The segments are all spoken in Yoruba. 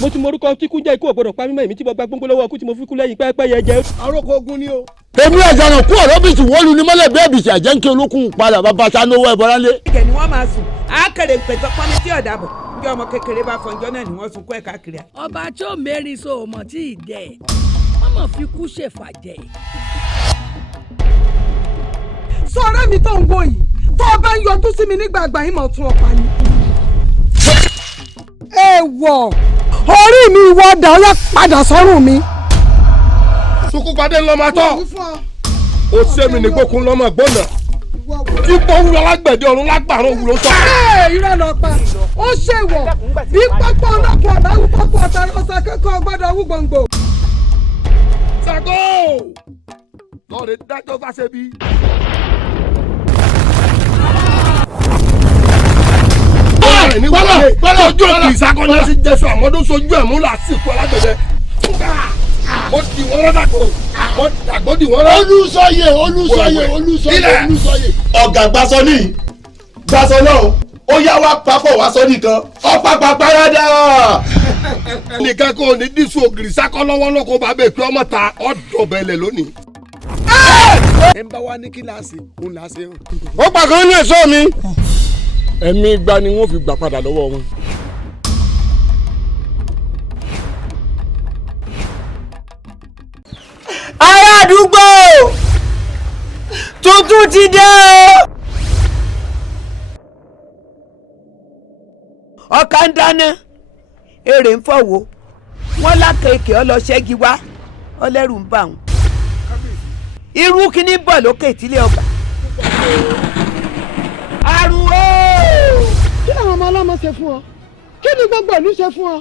mo ti morúkọ tí kú jẹ́ ikú ọ̀gbọ́dọ̀ pa mímọ́ èmi tí mo gba gbóngbó lọ́wọ́ ọkú tí mo fi kú lẹ́yìn pẹ́ẹ́pẹ́ yẹ jẹ́. àròkọ ogun ni o. èmi ẹ̀jẹ̀ náà kú ọ̀rọ̀ bìtì wọ́ọ̀lù ní mọ́lẹ̀ bẹ́ẹ̀ bìtì àjẹ́ ń kí olókùn padà bàbá sanwó ẹ̀ bọ́lá lé. ìkẹ́ ni wọ́n máa sùn àákèrè pẹ̀tọ́ pọ́nmi tí ọ̀dà bọ̀ bí ọmọ kékeré bá fọjọ́ náà ni wọ́n sunkún ẹ̀ káàkiri. ọba tí ó mẹ́rin so òmò tí ì dẹ̀ wọ́n mọ̀ fi kú ṣèfàjẹ́. sọ ọ̀rẹ́ mi tó ń wò yìí tó o bá ń yọjú sí mi nígbà àgbà yìí mọ̀ tún ọ̀pá ni. èèwọ̀ orí mi ìwọ ọ̀dà ọ̀yá padà sọ́rùn mi. sunkúnpadé lọ́mọ tọ́ ó sẹ́mi ní gbókun lọ́mọ gbọ́nà ipò wúlọ lágbẹ̀dẹ ọ̀run lágbàrún wúlọ sọ. irọ́ lọ pa ó ṣèwọ̀ bí pápá ọlọ́pàá ọ̀dáwù pápá ọ̀tàrọ̀sà kẹ́kọ̀ọ́ gbọ́dọ̀ wú gbòǹgbò. Ṣàngó lọ́ọ̀rẹ́ dájọ́ fáṣẹ́bí. Bọ́lá ojú òkè ìsakọ́ni sí Jésù àmọ́dún sojú ẹ̀ mú làásìkò alágbẹ̀dẹ. Mo di wọ́n rọ́ dàgbò. Mo dàgbò di wọ́n rọ́. Olùsọyè. Ọ̀gá gbàsọ ní gbàsọ náà ó yá wá papọ̀ wá sọ nìkan ọ̀pápá parada. Nìkan kò ní dísù ògiri sákọ́ lọ́wọ́ náà kó bá bẹ̀ pé ọmọ ta ọ̀dọ̀ bẹ̀lẹ̀ lónìí. Ẹ ń bá wa ní kíláàsì òun là á ṣe hàn. ó pàgọ́ ní èso mi. ẹ̀mí igba ni wọ́n fi gbà padà lọ́wọ́ wọn. ará àdúgbò tuntun ti dé o. ọkà ń dáná èrè ń fọwọ́ wọn lákèéké ọlọṣẹ́gi wá ọlẹ́rù ń bà wọ́n irú kíní bọ̀ lókè ìtílé ọgbà. àrùn o. kí làwọn ọmọ ọlọ́mọ ṣe fún ọ kí ni gbogbo ìlú ṣe fún ọ.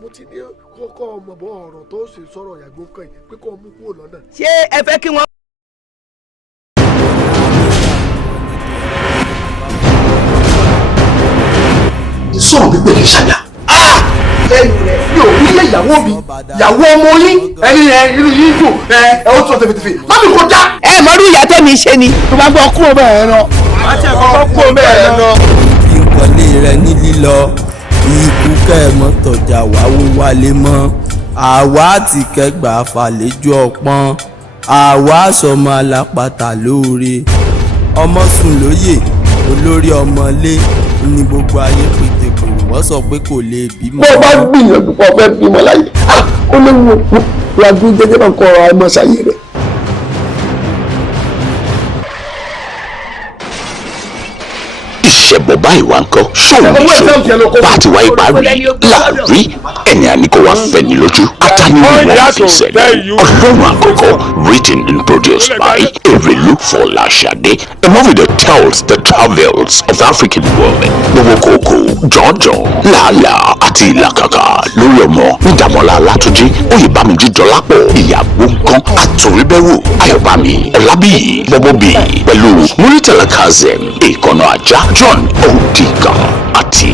Mo ti ní kọ́kọ́ ọmọ bọ́ ọ̀rọ̀ tó ṣe sọ̀rọ̀ ìyàgbó kan yìí pé kó mú kúrò lọ́nà. ṣé ẹ fẹ́ kí wọ́n. sọ̀rọ̀ pípé kì í ṣàyà. lẹ́yìn rẹ̀ mi ò rí ilé ìyàwó mi ìyàwó ọmọ yín ẹni irú yín dùn ẹ ó tún tẹfẹtẹfẹ má mi kó já. ẹ mọ̀rú ìyá tẹ́mi ṣe ni. tó bá gbọ́ kúrò bẹ́ẹ̀ náà. Má tiẹ̀ kọ́kọ́ kúrò bẹ́ẹ̀ náà. ìkọ̀lé rẹ̀ ní lílọ ikú kẹ́ẹ̀mọ́ tọ̀jà wáwó wálé mọ́ àwa ti kẹgbà fàlejò ọpọ́n àwa sọmọ alápàtà lóore ọmọ sùn lóyè olórí ọmọlé ní gbogbo ayé pété kò wọ́n sọ pé kò lè bímọ. bó o bá gbìyànjú kó o fẹ́ bímọ láyé ó léwu ìyàgbé jẹjẹrẹ náà kọ ọ̀rọ̀ àìmọ̀ sáyé rẹ̀. ìṣẹ̀bọ̀ báyìí wá ń kọ́ ṣóun ìṣó bá ti wáyé parí láàrí ẹni àníkó wa fẹ́ ní lójú atánirò wọn fi sẹ́lẹ̀ ọlọ́run àkọ́kọ́ written and produced by Erelu Fọláṣadé a movie that tells the travels of African women gbogbo kòkó jọ̀ọ̀jọ̀ làálàá àti ìlàkàkà lórí ọmọ nídàmọ́lá Látúnjí Oyèbámijí Dọlápọ̀ ìyàwó nǹkan àtòríbẹ̀wò Ayọ̀bámi Ọlábíyì bọ́bọ́bí pẹ̀lú Muritala Kazeem ìkànnà àjà John Odiga àti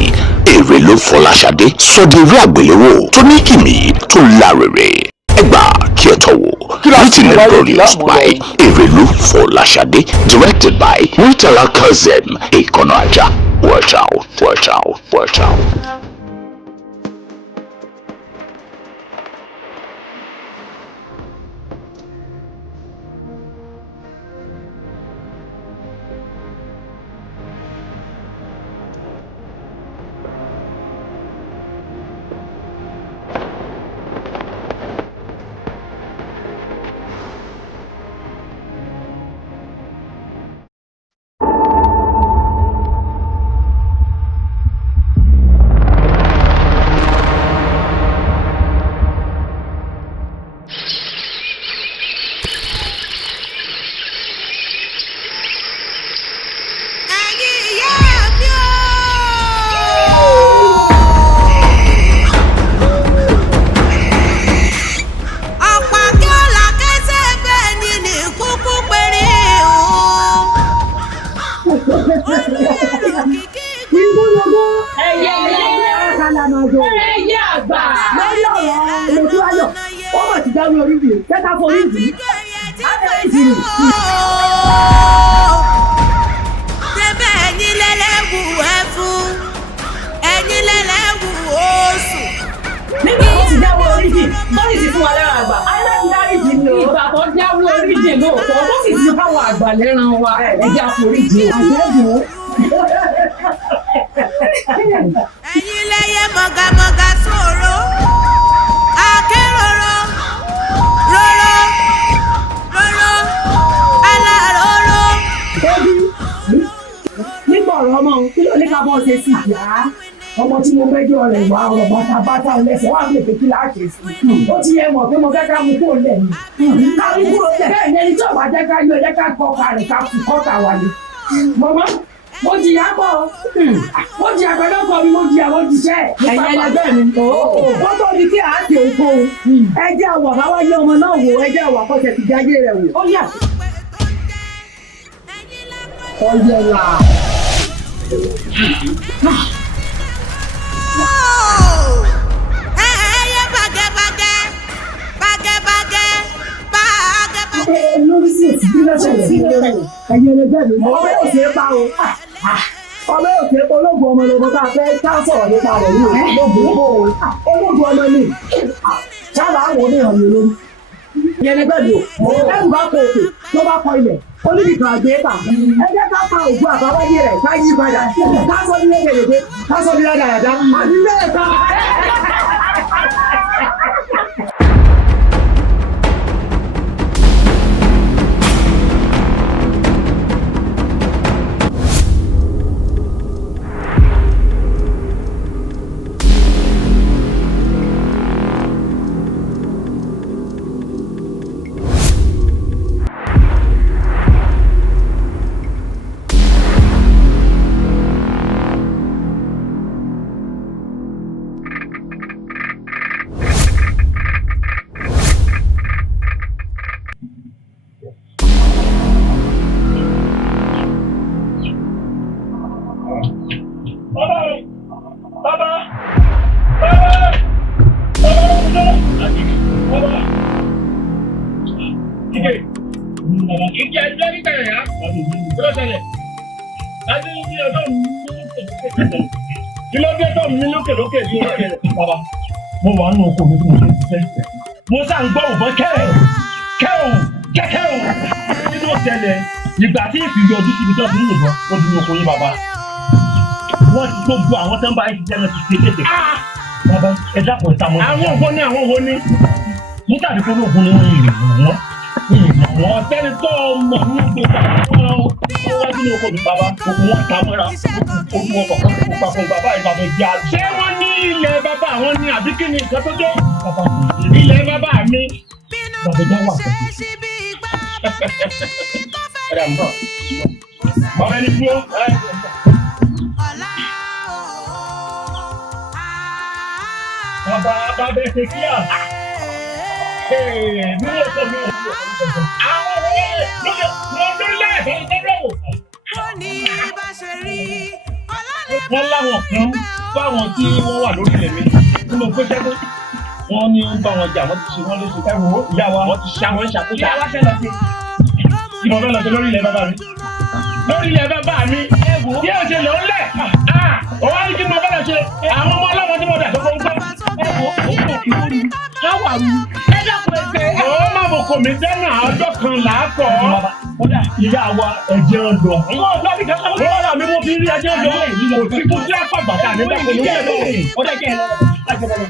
Erelu Fọláṣadé sọdí eré àgbéléwò tó ní kìmí tó lárèrè ẹgbà kí ẹ tọwọ́ written and produced by Erelu Fọláṣadé directed by Muritala Kazeem ìkànnà àjà watch out. jáwé orílẹ̀ kẹta forí ìdí. foríjì tó sì ti fún wa lẹ́ran àgbà aláàbídáríjì ni ìgbà tó jáwé oríjì lóòótọ́ tó sì ti fáwọn àgbà lẹ́ran wa ẹ̀jẹ̀ àforíjì àjẹ́dùn. ẹ̀yin lẹ́yẹ mọ̀gàmọ̀gà sòrò akéròrò róró róró aláróró. nígbà ọ̀rọ̀ ọmọ kí ló ní ká bọ́ ṣe sí ìyá ọmọ tí mo gbẹ́jọ́ rẹ̀ wá ọ̀rọ̀ bàtà lẹ́sẹ̀ wà lè pé kí láà ṣe sí ó ti yẹ mọ̀ pé mo fẹ́ ká mú kó lẹ̀ ní ká mú kúrò lẹ̀ bẹ́ẹ̀ ni ẹni tí ọ̀bà jẹ́ ká yọ ẹ̀jẹ̀ ká kọ́ ọ̀ka rẹ̀ ká kú kọ́ta wà ní. mọ̀mọ́ mo jìyà pọ̀ mo jìyà pẹ̀lú ọkọ mi mo jìyà mo jìṣẹ́. ẹ̀yin ẹlẹgbẹ́ mi ó tó di kí àáké òkò ẹjẹ́ àwọ̀ bá wáyé ọmọ náà wò ẹjẹ́ àwọ̀ àkọsẹ̀ ti jáde rẹ̀ wò ó yà. ọ̀yẹ̀là. ẹyẹ bàgẹ́bàgẹ́ bàgẹ́bàgẹ́ bàgẹ́bàgẹ́. lórí sí èsì bí lọ́sẹ̀ sí lọ́sẹ̀ ẹ̀yin ẹlẹgbẹ́ mi ọmọ yóò ṣe é pa o ọmọ yóò ṣe é pa ológun ọmọ lọmọ tá a fẹ́ ká sọ̀rọ̀ nípa rẹ̀ ní ológun ọmọ ni sábà àwọn oníhàn mi lórí ìyẹn ẹlẹgbẹ́ mi o ẹrù bá kọ òkè tó bá kọ ilẹ̀ ó ní ìkan àgbẹ̀ ta ẹ jẹ́ ká pa òkú àbáwáyé rẹ̀ ká yí padà ká sọ ní ẹgbẹ̀rẹ̀ ká sọ ní ẹgbẹ̀rẹ̀ àbí bẹ́ẹ̀ ká. lókè mo wà nínú oko mi tí mo ṣe ń ṣiṣẹ́ mo sá ń gbọ́ òbọ̀ kẹ́rù nínú ìṣẹ̀lẹ̀ ìgbà tí ìfìyà ojú síbi tó ti ń lò bọ́ ó di ní oko yín bàbá wọ́n ti gbogbo àwọn tó ń bá yín ṣiṣẹ́ náà ti ṣe kéde bàbá ẹ dákun ìta mọ́ àwọn wo ni nígbà tí kò lóògùn ni wọ́n yìí wọ́n tẹ́lẹ̀ tó mọ̀ ní gbogbo àwọn wá sínú oko mi bàbá gbogbo wọn ta mọ́ra ojú wọn kọ̀ọ̀kan kó papọ̀ bàbá ìbàbọ̀ ìjà. ṣé wọ́n ní ilẹ̀ bàbá àwọn ní àbí kí ni nǹkan tó dé? ilẹ̀ bàbá mi bàbá ìjà wà pẹ̀lú. ẹ̀rọ àmọ́ bàbá ẹni dúró. bàbá ẹ ṣe kíá. mi ò sọ mi ò sọ. àwọn wọ́n láwọn kan fáwọn tí wọ́n wà lórí ilẹ̀ mi tí mo pé sẹ́kọ̀ wọ́n ní ń bá wọn jà wọ́n ti ṣe wọ́n léṣe ẹ wò ó ìyá wa wọ́n ti ṣe àwọn ìṣàkóso ìyá wa fẹ́ lọ sí kí mo fẹ́ lọ sí lórí ilẹ̀ bàbá mi lórí ilẹ̀ bàbá mi bí o ṣe lò ó lẹ̀ ọwọ́ ní kí mo fẹ́ lọ ṣe àwọn ọmọ ọlọ́mọ tí mo dà tó gbọ́ ẹ wò ó kò kí wọ́n mi káwà mi ẹ dákun ẹgbẹ́ ó má bò kò mí sẹ́nà ọjọ́ kan làákọ̀ ìyá wa ẹ̀jẹ̀ ọ̀dọ̀ wọ́n rà mí mo fi rí ẹ̀jẹ̀ ọ̀dọ̀ kò sí kó sí àpá bàtà mi dákun ló yẹ lọ́wọ́ ó dẹ́ kẹ́ ẹ lọ́wọ́ láti bọ̀ lọ́wọ́.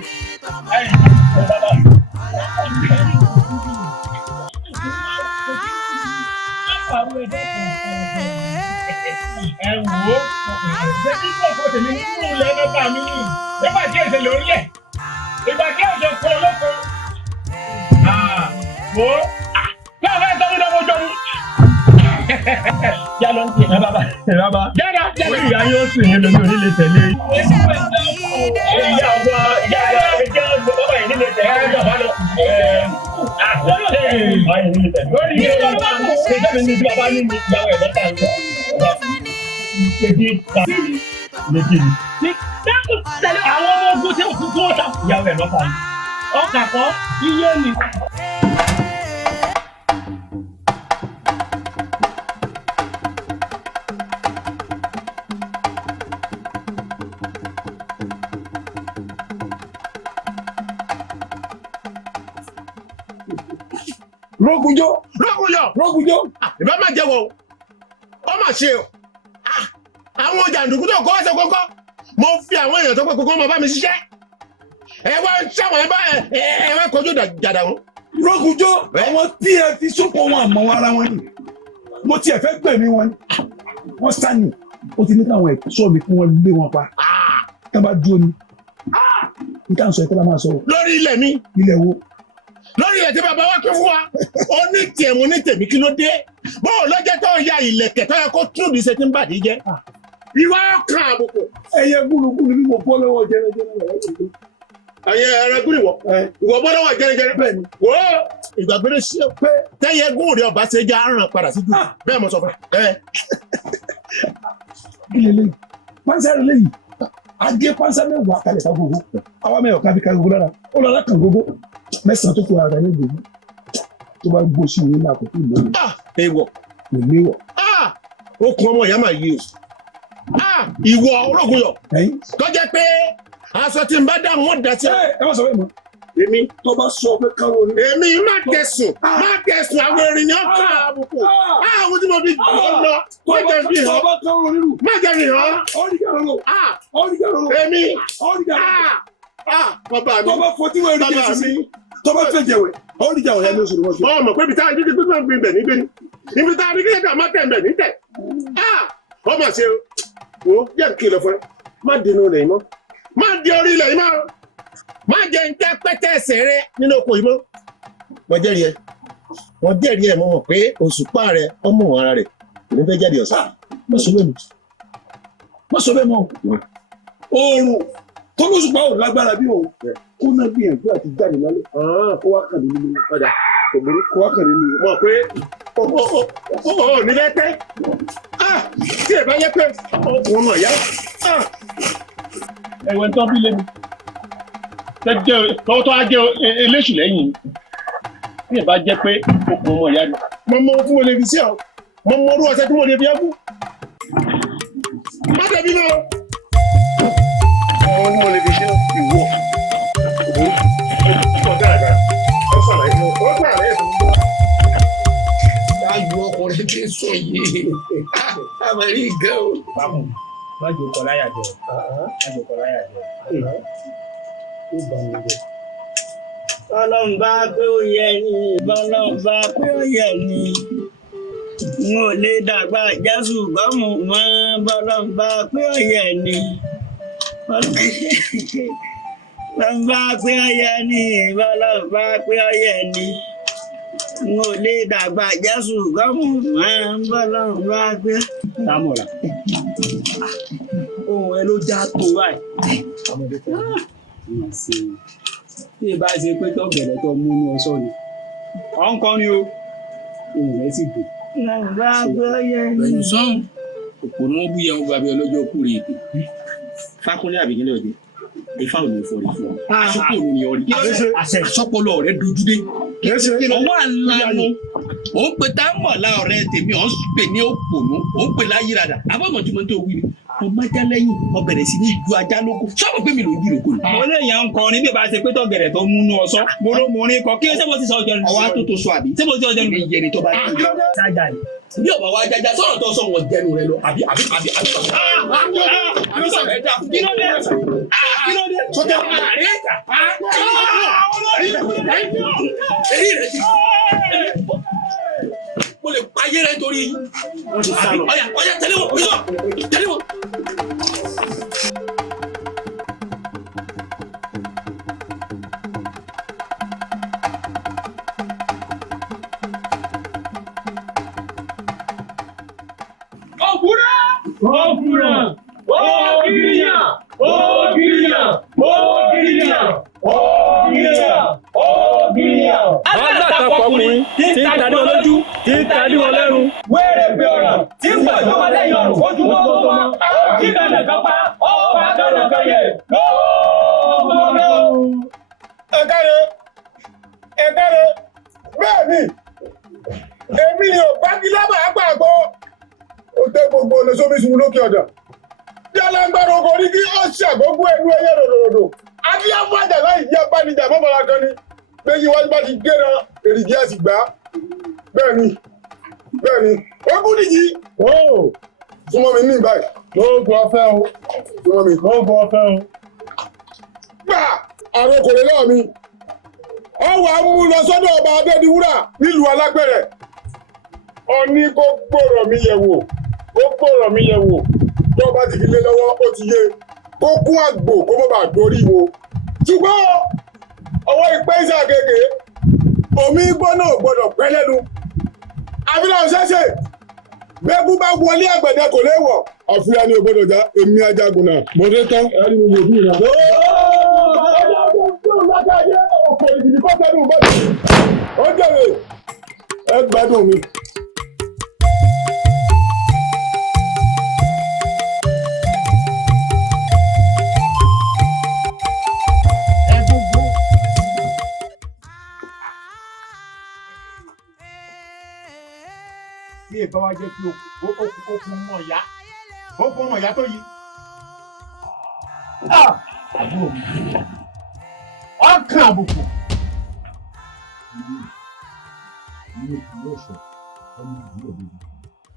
ẹ wò ó ṣé kí kò fò tèmi nínú ilẹ̀ bàbá mi ní nígbà tí èsè lórí ẹ̀ ìgbà tí èsè kọ lóko wò ó náà fẹ́ sọ mí lọ́wọ́ jọ mi. yálọ ń tiẹ̀ bàbá yára ìyá yóò sì ní lómi onílé tẹ̀lé. ìyá wa ẹjẹ́ ọgbọ́n bàbá yìí nílé tẹ̀lé ẹjọ́ bá lọ. lórí ilé bàbá ẹjọ́ mi ní bí bàbá ní ìyàwó ẹ̀ lọ́ta ń bọ̀. Ebi ta méjì ni. Tẹ̀lé àwọn ọmọ ogun tí òkú kó ta. Ìyàwó ẹ̀ lọ́ta ni. Ọkà kọ́ iye ni. Rógúnjó. Ìbá máa jẹ́ wọ̀ ó mà ṣe o. Àwọn jàǹdùkú tó kọ́ ẹsẹ̀ kọ́kọ́. Mo fi àwọn èèyàn tó pé kókó máa bá mi ṣiṣẹ́. Ẹ wá ṣàwọn ẹ wá kojú jàdà wọn. Rógúnjó àwọn tí ẹ fi sóko wọn àmọ́ ara wọn ni. Mo tiẹ̀ fẹ́ gbẹ̀mí wọn ni. Wọ́n sá ni. Ó ti ní káwọn ẹ̀ṣọ́ mi kí wọ́n lé wọn pa. Tá bá dúró ni. Níta sọ ẹ̀kọ́ la máa sọ. Lórí ilẹ̀ mi. Ilẹ̀ wo? Lórí ilẹ̀ tí bàbá wa pín fún wa. Ó ní tiẹ̀ mo ní tèmi kí ló dé. Bọ́ọ̀ lọ́jọ́ tó ya ilẹ̀kẹ̀ tó yẹ kó tún bí ṣe ti ń bàdí jẹ́. Ìwà ọkàn àbùkù. Ẹyẹ gúlugúlu ni mo bọ́ lọ́wọ́ jẹrẹjẹrẹ rẹ̀. Ẹyẹ ẹrẹgúlù wọ̀. Ìwọ bọ́ lọ́wọ́ jẹrẹjẹrẹ. Bẹ́ẹ̀ni. Wo ìgbàgbére sí ọ pé tẹ́yẹ gún rẹ̀ ọba ṣe já ràn padà sí jù. Bẹ́ẹ̀ mo sọ fún ẹ. Kí lè léyìí? Pánsá rẹ̀ léyìí. Adé pánsá mẹ́wàá kalẹ̀ ká gbogbo. Àwa mẹ́wàá kábí ká gbogbo lára. Ó lọ lákàn gbogbo. Mẹ́sàn-án tó kù ara rẹ̀ gbogbo. Tó bá gbó sí ìwé náà kò tó lórí. Èèwọ̀. Kò léwọ̀. Okùn ọmọ ìyá máa yé o. Ìwọ Rógúnyọ̀. Tó jẹ́ pé aṣọ tí n bá dá wọn dá sí. Ẹ má sọ bẹ́ẹ̀ mọ́. Èmi. Tó bá sọ pé káwọn ní. Èmi má tẹ̀sùn àwọn ènìyàn kan àbùkù. Àwọn tí mo fi jọ lọ. Má jẹ́ fi hàn. Má jẹ́ fi hàn. Èmi. Bàbá mi. Tó bá fọtí wẹ̀ rí jẹ́ sí. Tó bá fẹ́ jẹ̀wẹ̀. Ọ̀rìjà wọ̀ ya ní oṣù ni wọ́n ṣe. Ọmọ pé ibi tá a dídí gbígbọ́n gbin bẹ̀ nígbẹ́ ni. Ibi tá a dídí gbígbọ́n má tẹ̀ bẹ̀ ní tẹ̀. Ọmọ ṣe o jẹ́ kìlọ̀ fún ẹ. Má dènà rẹ̀ mọ́. Má di orí ilẹ̀ yìí mọ́. Má jẹ́ ń tẹ́ pẹ́tẹ́ ẹsẹ̀ rẹ nínú oko yìí mọ́. Wọ́n jẹ́rìí ẹ. Wọ́n jẹ́rìí ẹ mọ̀ pé òṣùpá rẹ ọmọ ara rẹ̀ kò ní fẹ́ jáde ọ̀sán. Má sọ bẹ́ẹ̀ mọ́. Má sọ bẹ́ẹ̀ mọ́. Oòrùn tó lóṣùpá ò lágbára bí òun. Kó náà gbìyànjú àti jáde lálẹ́. Kó wá kàn nínú mi. Padà kò burú. Kó wá kàn nínú mi. Mọ̀ pé ní lẹ́tẹ́. Tí ẹ bá yẹ pé òun náà yá. Ẹ̀wọ̀n tó bí lẹ́nu. Tọ́wọ́ tó á jẹ́ eléṣù lẹ́yìn. Tí ẹ bá jẹ́ pé okùn ọmọ ìyá ni. Mo mọ ohun tí mo lè fi sí ọ. Mo mọ orú ọṣẹ tí mo lè fi ẹ́ fún. Má dẹ̀bi náà. Ohun tí mo lè fi ṣe ìwọ. Ayọ̀ ọkùnrin tí ń sọ yìí. Àmàlí gan o. Báwo má jò kọ láyà jọ. Má jò kọ láyà jọ. Ọlọ́run bá pé ó yẹ ni, Ọlọ́run bá pé ó yẹ ni. N ò lè dàgbà Jésù gbọ́mù mọ́, Ọlọ́run bá pé ó yẹ ni. Ọlọ́run bá pé ó yẹ ni, Ọlọ́run bá pé ó yẹ ni. N ò lè dàgbà Jésù gbọ́mù mọ́, Ọlọ́run bá pé. Támọ̀lá. Ohun ẹ ló já tó báyìí. Tí ì bá ṣe pé tó bẹ̀rẹ̀ tó mú ní ọṣọ ni. Ọ̀ ń kọ́ ni o. Ohun rẹ̀ sì dùn. Pẹ̀lú sọ́hún, òpònú ó búyẹ̀ wọn gbàgbé ọlọ́jọ́ kúrè ètò. Fákúnlé àbíkínlẹ̀ òde, ifá ò ní fọrí fún ọ. Aṣọ́pọ̀ ló ní ọrí. Aṣọ́pọ̀lọ rẹ̀ dojú dé. Ọwọ́ àlànà, ò ń pe támọ̀lá ọ̀rẹ́ tèmi, ò ń pè ní òpònú, ò ń pè láyírádà. Abọ́mọ̀túmọ̀ tó wí ni. Ọmọ ajá lẹ́yìn, ọ bẹ̀rẹ̀ sí ní ju ajá lóko. Sọ́mọ̀ pé mi ló ju lóko ni. Mo lè yàn ń kọ ní bí ìbá ṣe pé tọ̀gẹ̀rẹ̀ tó múnú ọṣọ. Mo ló mo rin kọ kí ṣé mo ti sọ ọjọ́ nínú. Ọwọ́ tó sọ àbí. Ṣé mo ti ọjọ́ nínú? Ìyẹnì tó bá dé. Sájà ni. Bí ọ̀bà wa jájá sọ̀rọ̀ tó sọ wọn jẹnu rẹ lọ àbí. Kí ló dé? Kí ló dé? Sọ́jà èyí rẹ̀ ti. Mo lè pa ayé rẹ̀ torí yín. Ọ̀yà tẹ̀lé wọn, tẹ̀lé wọn. Ògìrìyàn, ògìrìyàn, ògìrìyàn, ògìrìyàn, ògìrìyàn, ògìrìyàn. Alátakọ̀ ọkùnrin tí ń tadé wọn lójú, tí ń tadé wọn lẹ́nu. Wẹ́rẹ́ bí ọ̀rọ̀ tí ń gbọ̀dọ̀ wọn lẹ́yìn ọ̀rùn ojú wọn tó mọ́. Kí dandan kan pa, ọba dandan kan yẹ, lọ́wọ́. Ẹ káre, bẹ́ẹ̀ ni, èmi ni ò bá kí lábàá gbàgbọ́. Ó tẹ́ gbogbo ọ̀nà sómi sunmu lókè ọ̀dà. Bí alágbára oko ní kí ó ṣàgbógún ẹnu ẹyẹ ròdòdò. Adíyá fàjà láì jẹ́ abánijà mọ́mọ́ra kan ni. Pé yí wájú bá ti gbéra, èrìgì á sì gbà. bẹ́ẹ̀ni ogún nìyí súnmọ́ mi ní ìbáyìí lóògùn ọ̀fẹ́ o súnmọ́ mi lóògùn ọ̀fẹ́ o. gbà àròkòrè náà mi ọ wà á mú lọ sọ́dọ̀ ọba Adédiwúrà nílùú Alágbẹ̀rẹ̀ ọ ní kó gbòòrò mi yẹ̀ wò tó bá ti fi lé lọ́wọ́ ó ti yé kó kún àgbò kó má bàa dorí wo ṣùgbọ́n ọwọ́ ìpẹ́ ìṣàgègè omi gbọ́nà ò gbọ́dọ̀ pẹ́ lẹ́nu àfihàn ṣẹ́ṣẹ́ gbẹ́gbú bá wọlé àgbẹ̀dẹ kò léwọ̀ àfihàn ni ò gbọ́dọ̀ já èmi ajagun náà mo dé tán ẹni mo wò bí ìrìn àjò. ó jẹ̀rẹ̀ ẹ gbádùn mi. Bí ìbá wa jẹ́ pé okun mọ̀ ya tó yí. Àbúrò mi, ọkàn àbùkù.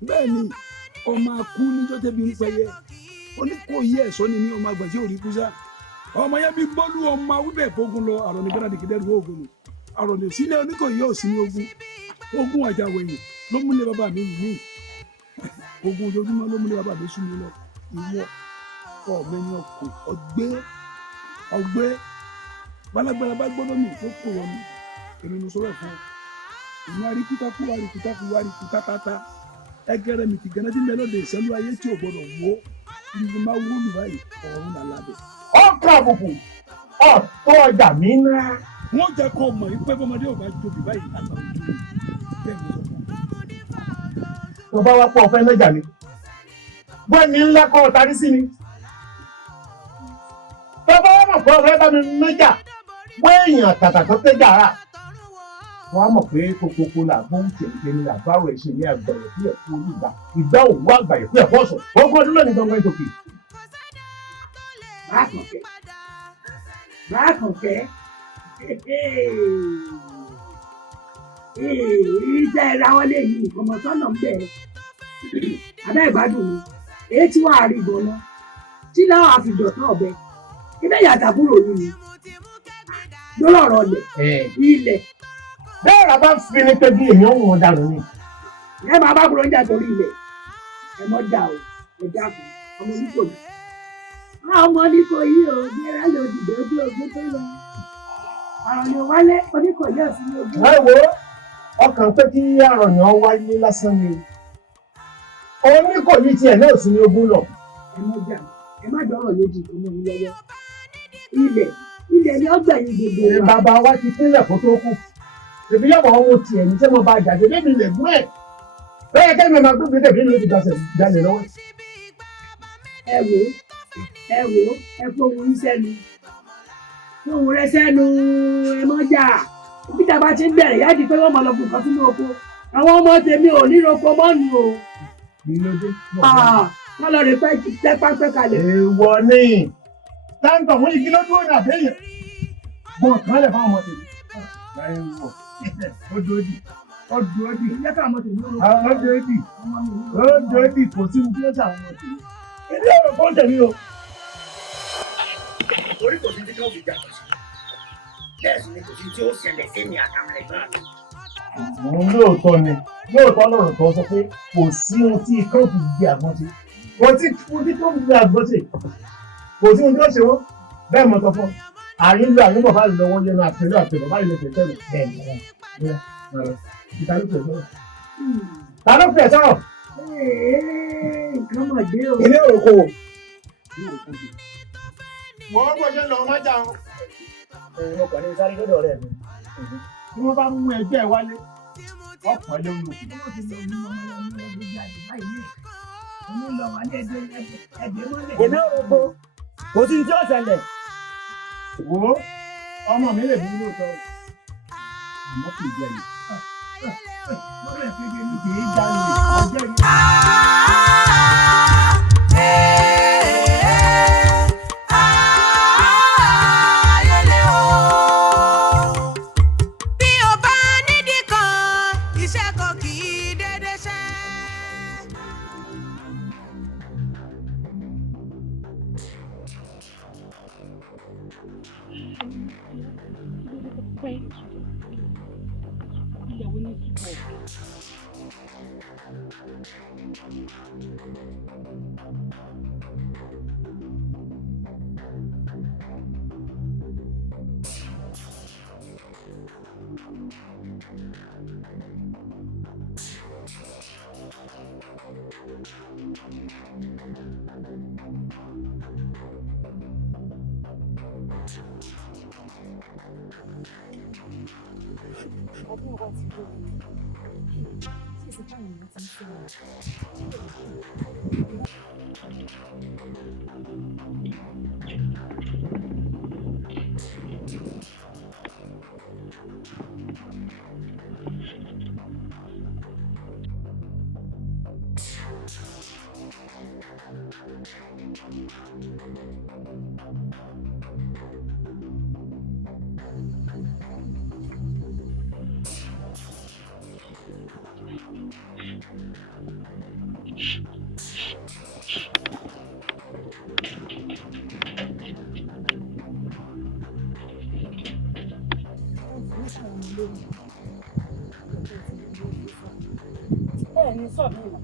Bẹ́ẹ̀ni, ọmọ akú níjọ́ tẹ́bi ń pẹyẹ. Oníkòyí ẹ̀sọ́ ni mí ọmọ àgbà tí ò rí kúsá. Ọmọ yẹn bí gbọ́lú ọmọ awúbẹ̀ fógun lọ àrọ̀ nígbàdàn dìgídẹ́rù ogun nù. Àrọ̀ ní sílẹ̀ oníkòyí yóò sí ní ogun àjàwẹ̀yìn ló múlẹ̀ bàbá mi lù mí. Ogun ojoojúmọ́ ló múlẹ̀ bàbá mi sún mi lọ. Ìwọ ọ̀mẹ́ni ọkọ̀ ọgbẹ́ balagbara bá gbọ́dọ̀ mi tó kò wọ́n mi. Èmi mo sọ̀rọ̀ fún ọ. Ìní àríkútakú àríkútátá. Ẹgẹrẹ mi ti gánà tí mélòdì ìṣẹ́lú ayé tí ò gbọ́dọ̀ wó. Ìdí máa wó mi báyìí ọ̀run là lábẹ́. Ọkàn àbùkù ọ̀tọ̀ ọjà mi ná. Wọ́n jẹ́ kó mọ̀ ìpẹ́ bọ́mọdé ò bá jobi báyìí àgbà òjò bẹ́ẹ̀ mo sọ fún ọ. Tó bá wá pọ̀ ọ̀fẹ́ lọ́jà mi. Bọ́ọ̀ni ńlá kọ́ ọ̀tarí sí mi. Tó bá wá mọ̀ pé ọ̀fẹ́ bá mi lọ́jà wọ́n èèyàn àtàtà tó tẹ́jà rà. Wọ́n á mọ̀ pé kókókó là gbóhùn tẹ̀lé ní àbáwọ̀ ẹ̀ṣẹ̀ ní àgbàyẹ̀ fún ẹ̀kọ́ olùgbà. Ìgbà òwú àgbàyẹ̀ fún ẹ̀kọ́ ọ̀sán. Ogún ọdún lónìí gbọ́ngàn ìtòkè. Bákànfẹ́ ìjà ìrawọ́lé yìí ọmọọ̀tọ́nà ń bẹ̀ abẹ́ ìgbádùn mi èyí tí wàá rí gan-an tí láwọn àfìdọ̀tán ọ̀bẹ ibẹ̀ yàtà kúrò ní mi lórí ọ̀rọ̀ ilẹ̀. Bẹ́ẹ̀ rà bá fi ní pé bí èmi ò wọ́n dànù ni. Ẹ máa bá kúrò ń jà torí ilẹ̀ ẹ mọ́ dà o ẹ dákun ọmọ oníkò yìí. Ọmọ oníkò yìí ò ní ẹ̀rọ lè dìde ojú ogun tó lọ. Àròyìn wálé oníkò yóò sí ní ogun. Ẹ wo ọkàn pé kí àròyìn wáyé lásán ni. Oníkò yìí tiẹ̀ náà sí ní ogun lọ. Ẹ mọ́ jà ẹ má dọ̀rọ̀ lójú ìpínlẹ̀ mi lọ́wọ́. Ilẹ̀ ni ọgbà yìí gbogbo wa. Bàbá wa ti pínlẹ̀ kó tó kù. Èmi yóò wọ́n wo tiẹ̀ ní tí mo bá jáde lébi lè gún ẹ̀. Bẹ́ẹ̀ kẹ́mi máa gbé gbèdé bí mi ò ti gbàsẹ̀ jalè lọ́wọ́. Ẹ wò ẹ fóun rí sẹ́nu. Fóun rẹ sẹ́nu ẹ mọ́ jà. Bí tá a bá ti ń bẹ̀rẹ̀ yáàdì pé wọ́n máa lọ bùkọ́ sínú oko. Àwọn ọmọ tèmi ò ní roko mọ́nu o. Wọ́n lọ rè pẹ́ pápẹ́ kalẹ̀. Èèwọ̀ ni táǹtọ̀ wọ́n yìí kí ló dúró ní àbẹ́yẹ. Bọ́n kan lẹ̀ fáwọn ọmọ tèmi. Odòdì. Ìyá ká ọmọ tèmi ló rò. Odòdì kò sí ohun tí ó ṣàwọn ọmọ tèmi. Ilé ọ̀rọ̀ kan tèmi o. Orí kò sí tí kò fi jà kò sí. Bẹ́ẹ̀ sì ni kò sí tí ó ṣẹlẹ̀ sí mi àtàwọn ẹ̀gbọ́n mi. Lóòótọ́ lọ́rọ̀ tó sọ pé kò sí ohun tí ikán fi gbé àgbọn ṣe. Ohun tí tó fi gbé àgbọn ṣe. Kò sí ohun tí ó ṣe wọ́n. Bẹ́ẹ̀ mọ̀ sọ fún ọ. Àyínlò bá lọ́wọ́ lẹ́nu àpẹẹrẹ bá ilé tẹ̀tẹ̀ rẹ̀ bẹ́ẹ̀ ni wọ́n. Ta ló fẹ́ sọ̀rọ̀? Nǹkan mọ̀ dé o. Ilé òkò. Wọ́n bọ̀ ṣe lọ ọmọ jà o. Ọkọ̀ ní sáré lọ́dọ̀ rẹ̀ mi. Bí wọ́n bá mú ẹgbẹ́ wálé, ọ̀pọ̀ ẹlẹ́ wúlò. Èmi ò rò pé kò sí tí ó ṣẹlẹ̀. Wo ọmọ mi lè bí lóòótọ́ àmọ́ kì í jẹ yìí. Lọ́rọ̀ ìpínlẹ̀ ní kì í jalè ọjọ́ yìí. Bí o bá nídìí kan, iṣẹ́ kan. ìyàwó ní ìtúbọ̀. ọdún wa ti lò sí ìsìnká ènìyàn ti ń sọ̀rọ̀. Ní sọ̀bí ìwà.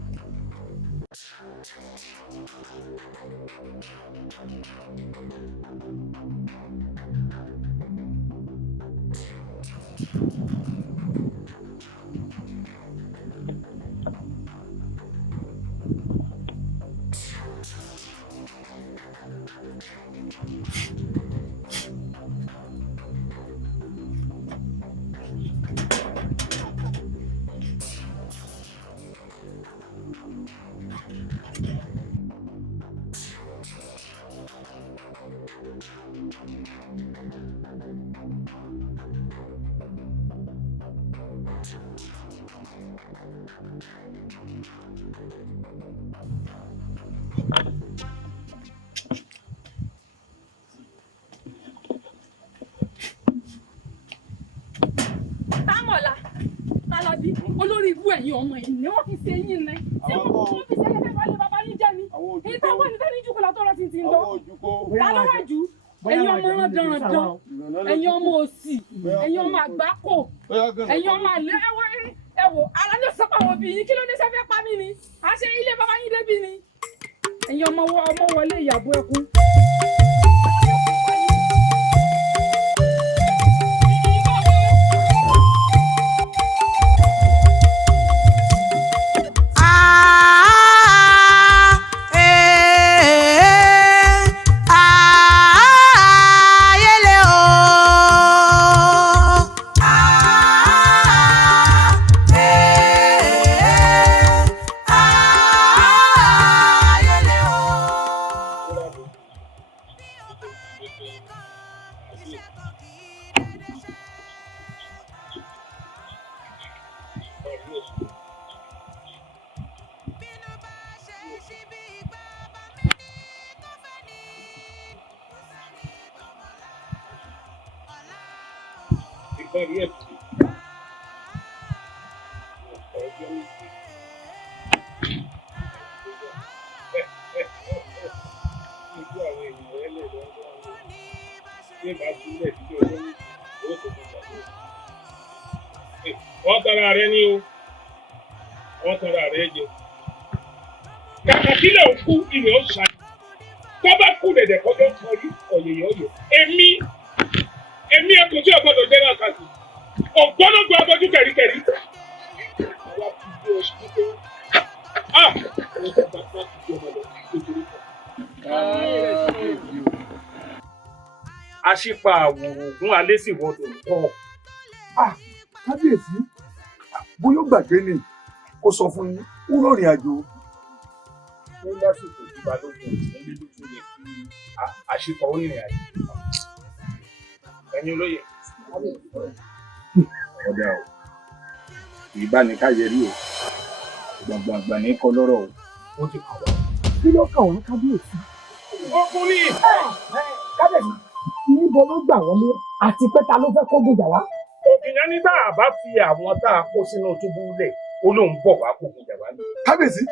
Olórí ibú ẹ̀yin ọmọ yìí ni wọ́n fi ṣe yín ní. Tí wọ́n fi ṣe ẹgbẹ́ balẹ̀ bàbá yín jẹ́ ni. Ìta wọ́n ní tẹ́lẹ̀ ìjùkọ̀ látọ̀ láti ti ń lọ. Ta ló wá jù? Ẹ̀yin ọmọ dandan, ẹ̀yin ọmọ òsì, ẹ̀yin ọmọ àgbákò, ẹ̀yin ọmọ àlẹ́ ẹ̀wọ̀ ara ló sọ pé àwọn òbí yín kí ló ní sẹ́fẹ́ pa mí ni? À ṣe ilé bàbá yín débi ni. Ẹ̀yin ọmọ wọlé ìyàbọ̀ ẹkún. Wọ́n tara rẹ ní o, wọ́n tara rẹ jẹ. Kàkà sílẹ̀ òkú ilẹ̀ ó ṣá. Tó bá kú dẹ̀dẹ̀ kọjọ́ kan rí ọ̀yẹ̀yẹ̀ ọ̀yẹ̀. Èmi ẹkùn tí ọ̀gbọ́dọ̀ jẹ́ náà kàtó. Ògbólógbò abọ́jú kẹ̀ríkẹ̀rí. Àwa ti gbé oṣù pípé. Àwọn tó bá bá ti jọmọ lọ kékeré kan. Aṣípa àwòrán ògún alẹ́ sì wọ́dọ̀ tọ́. Kábíyèsí bóyá ó gbàgbé ni kó sọ fún yín ó rọrìn àjò. Ní lásìkò tí balógun ìdílé ló tún yẹ kí àṣìpọ̀ onírìn àjò. Ẹ̀yin olóyè. Ọ̀dà o, ìbánikáyẹ rí o, gbàgbà àgbà ní kọ́ lọ́rọ̀ o. Ó ti kàn wá. Kí ló kàn wọ́n kábíyèsí? Ogun ni. Kábíyèsí, níbo ló gbà wọlé àti pé ta ló fẹ́ kó gbòjà wá? Ìyẹn ní tá a bá fi àwọn tá a kó sínú túbú lẹ̀ ó lóun bọ̀ wá kó gbòjà wá ní. Kábíyèsí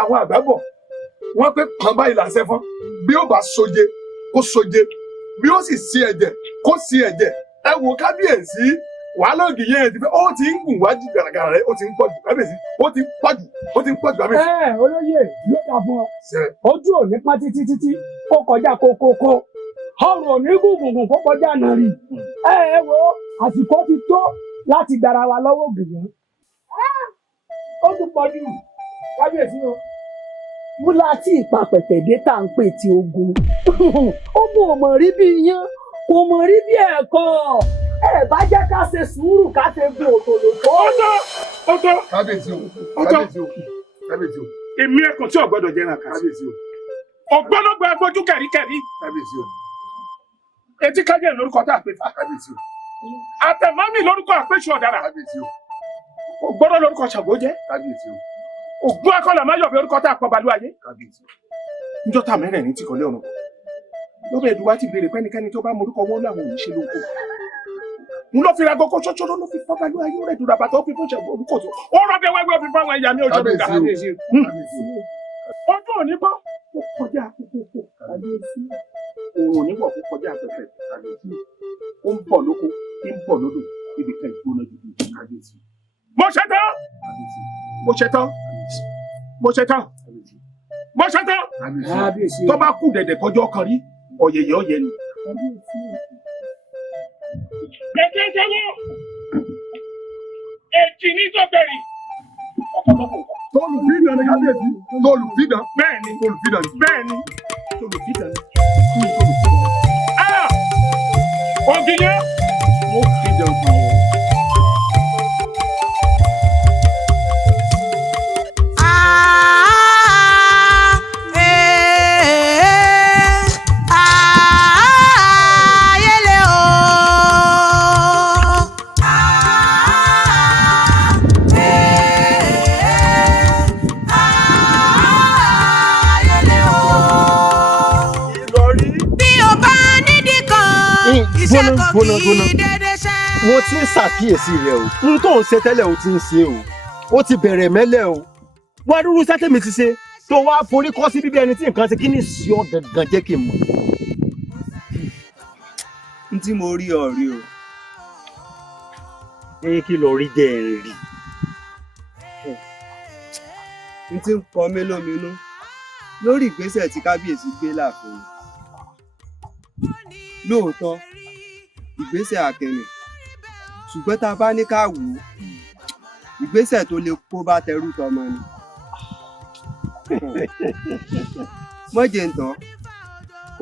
àwọn àgbà bọ̀ wọ́n pé kàn báyìí làṣẹ fún bí ó bá soje kó soje bí ó sì sí ẹ̀jẹ̀ kó sí ẹ̀jẹ̀ ẹ wo kábíyèsí wàhálà ògì yẹn ti fẹ́ ó ti ń gùn wájú gàràgàrà rẹ̀ ó ti ń pọ̀ jù kábíyèsí ó ti ń pọ̀ jù kábíyèsí. Olóyè yóò dà fún ọ ojú ò ní pọ́n títí kó kọjá kókókó ọrùn ò ní gùngùn kó kọjá nàrí wo àsìkò ti tó láti gbára wa lọ́wọ́ ògùn ó ti pọ̀ jù kábíyèsí o. múlá tí ìpapẹ̀tẹ̀dé tá à ń pè tí ogun ogun ò mọ̀ rí bí iyán kò mọ̀ rí bí ẹ̀kọ́ ẹ bá jẹ́ ká ṣe sùúrù ká ṣe gun òtòlótó. ọ̀tọ̀ kábíyèsí o. èmi ẹ̀kọ́ tí ọ̀gbọ́dọ̀ jẹ́ náà kábíyèsí o. ọ̀gbọ́dọ̀gbọ́ agbójú kẹ̀ríkẹ̀rí. kábíyèsí o. etí kájẹ́ lórúkọ tá a pè fà. kábíyèsí o. àtẹ̀mọ́mì lórúkọ àpéṣù ọ̀daràn. kábíyèsí o. ọ̀gbọ́dọ̀ lórúkọ ṣàgbó jẹ́. kábíyèsí o. ògún akọ́là má yọ̀bẹ orúkọ tá a pọ̀ balú ayé. kábíyèsí o. níjọ́ tá a mẹ́rẹ̀ẹ̀rin ti kọ́lé ọ̀run. lọ́bẹ̀ ẹ̀dùn wá ti béèrè pẹ́nikẹ́ni tó bá morúkọ wọn láwọn ò ní ṣe lóko. n lọ fi ra gọkọ ṣọṣọ ló fi fọ́ balú ayé rẹ̀ dùn àbàtà ó fi fún ṣẹ̀gbọ́n orúkọ tó. ó rọ́bẹ wẹ́wẹ́ ó fi fáwọn ẹ̀yà mi ọjọ́ lóga. ọdún òní bọ́ ó kọjá àkókò kábíyèsí. òun ò ní bọ̀ kó kọjá àpẹẹrẹ kábíyèsí. ó ń bọ̀ lóko ń bọ̀ lódò ibi kan ìgbóná dúdú kábíyèsí. mo ṣe tán mo ṣe tán mo ṣe tán mo ṣe tán tó bá kù dẹ̀dẹ̀ kọjọ́ kan rí ọ̀yẹ̀yẹ̀ ọ̀yẹ̀ ni. gẹ́gẹ́ jẹ́wọ́ èjì ní sọ́bẹ̀rì. tolùfídàn ni kábíyèsí tolùfídàn. bẹ́ẹ̀ni tolùfídàn. bẹ́ẹ̀ni tolùfídàn. ògìyẹ mo fìdàn fún ọ. gbóná mo ti ń ṣàkíyèsí rẹ o n tó ń ṣe tẹ́lẹ̀ o ti ń ṣe o ti bẹ̀rẹ̀ mẹ́lẹ̀ o wá dúró sátẹ̀mí ti ṣe tó wá forí kọ́ sí bíbí ẹni tí nǹkan ṣe kí ni sí ọ gangan jẹ́ kí n mọ̀. n tí mo rí ọ rí o. kí lọ rí jẹ́ ẹ̀ rí. n tí ń kọ mí lóminú lórí ìgbésẹ̀ tí kábíyèsí gbé láàfin lóòótọ́ ìgbésẹ̀ àkẹrẹ ṣùgbọ́n tá a bá ní ká wò ó ìgbésẹ̀ tó lè kó bá tẹrú tọmọ ni. mọ́jẹ̀ ń tán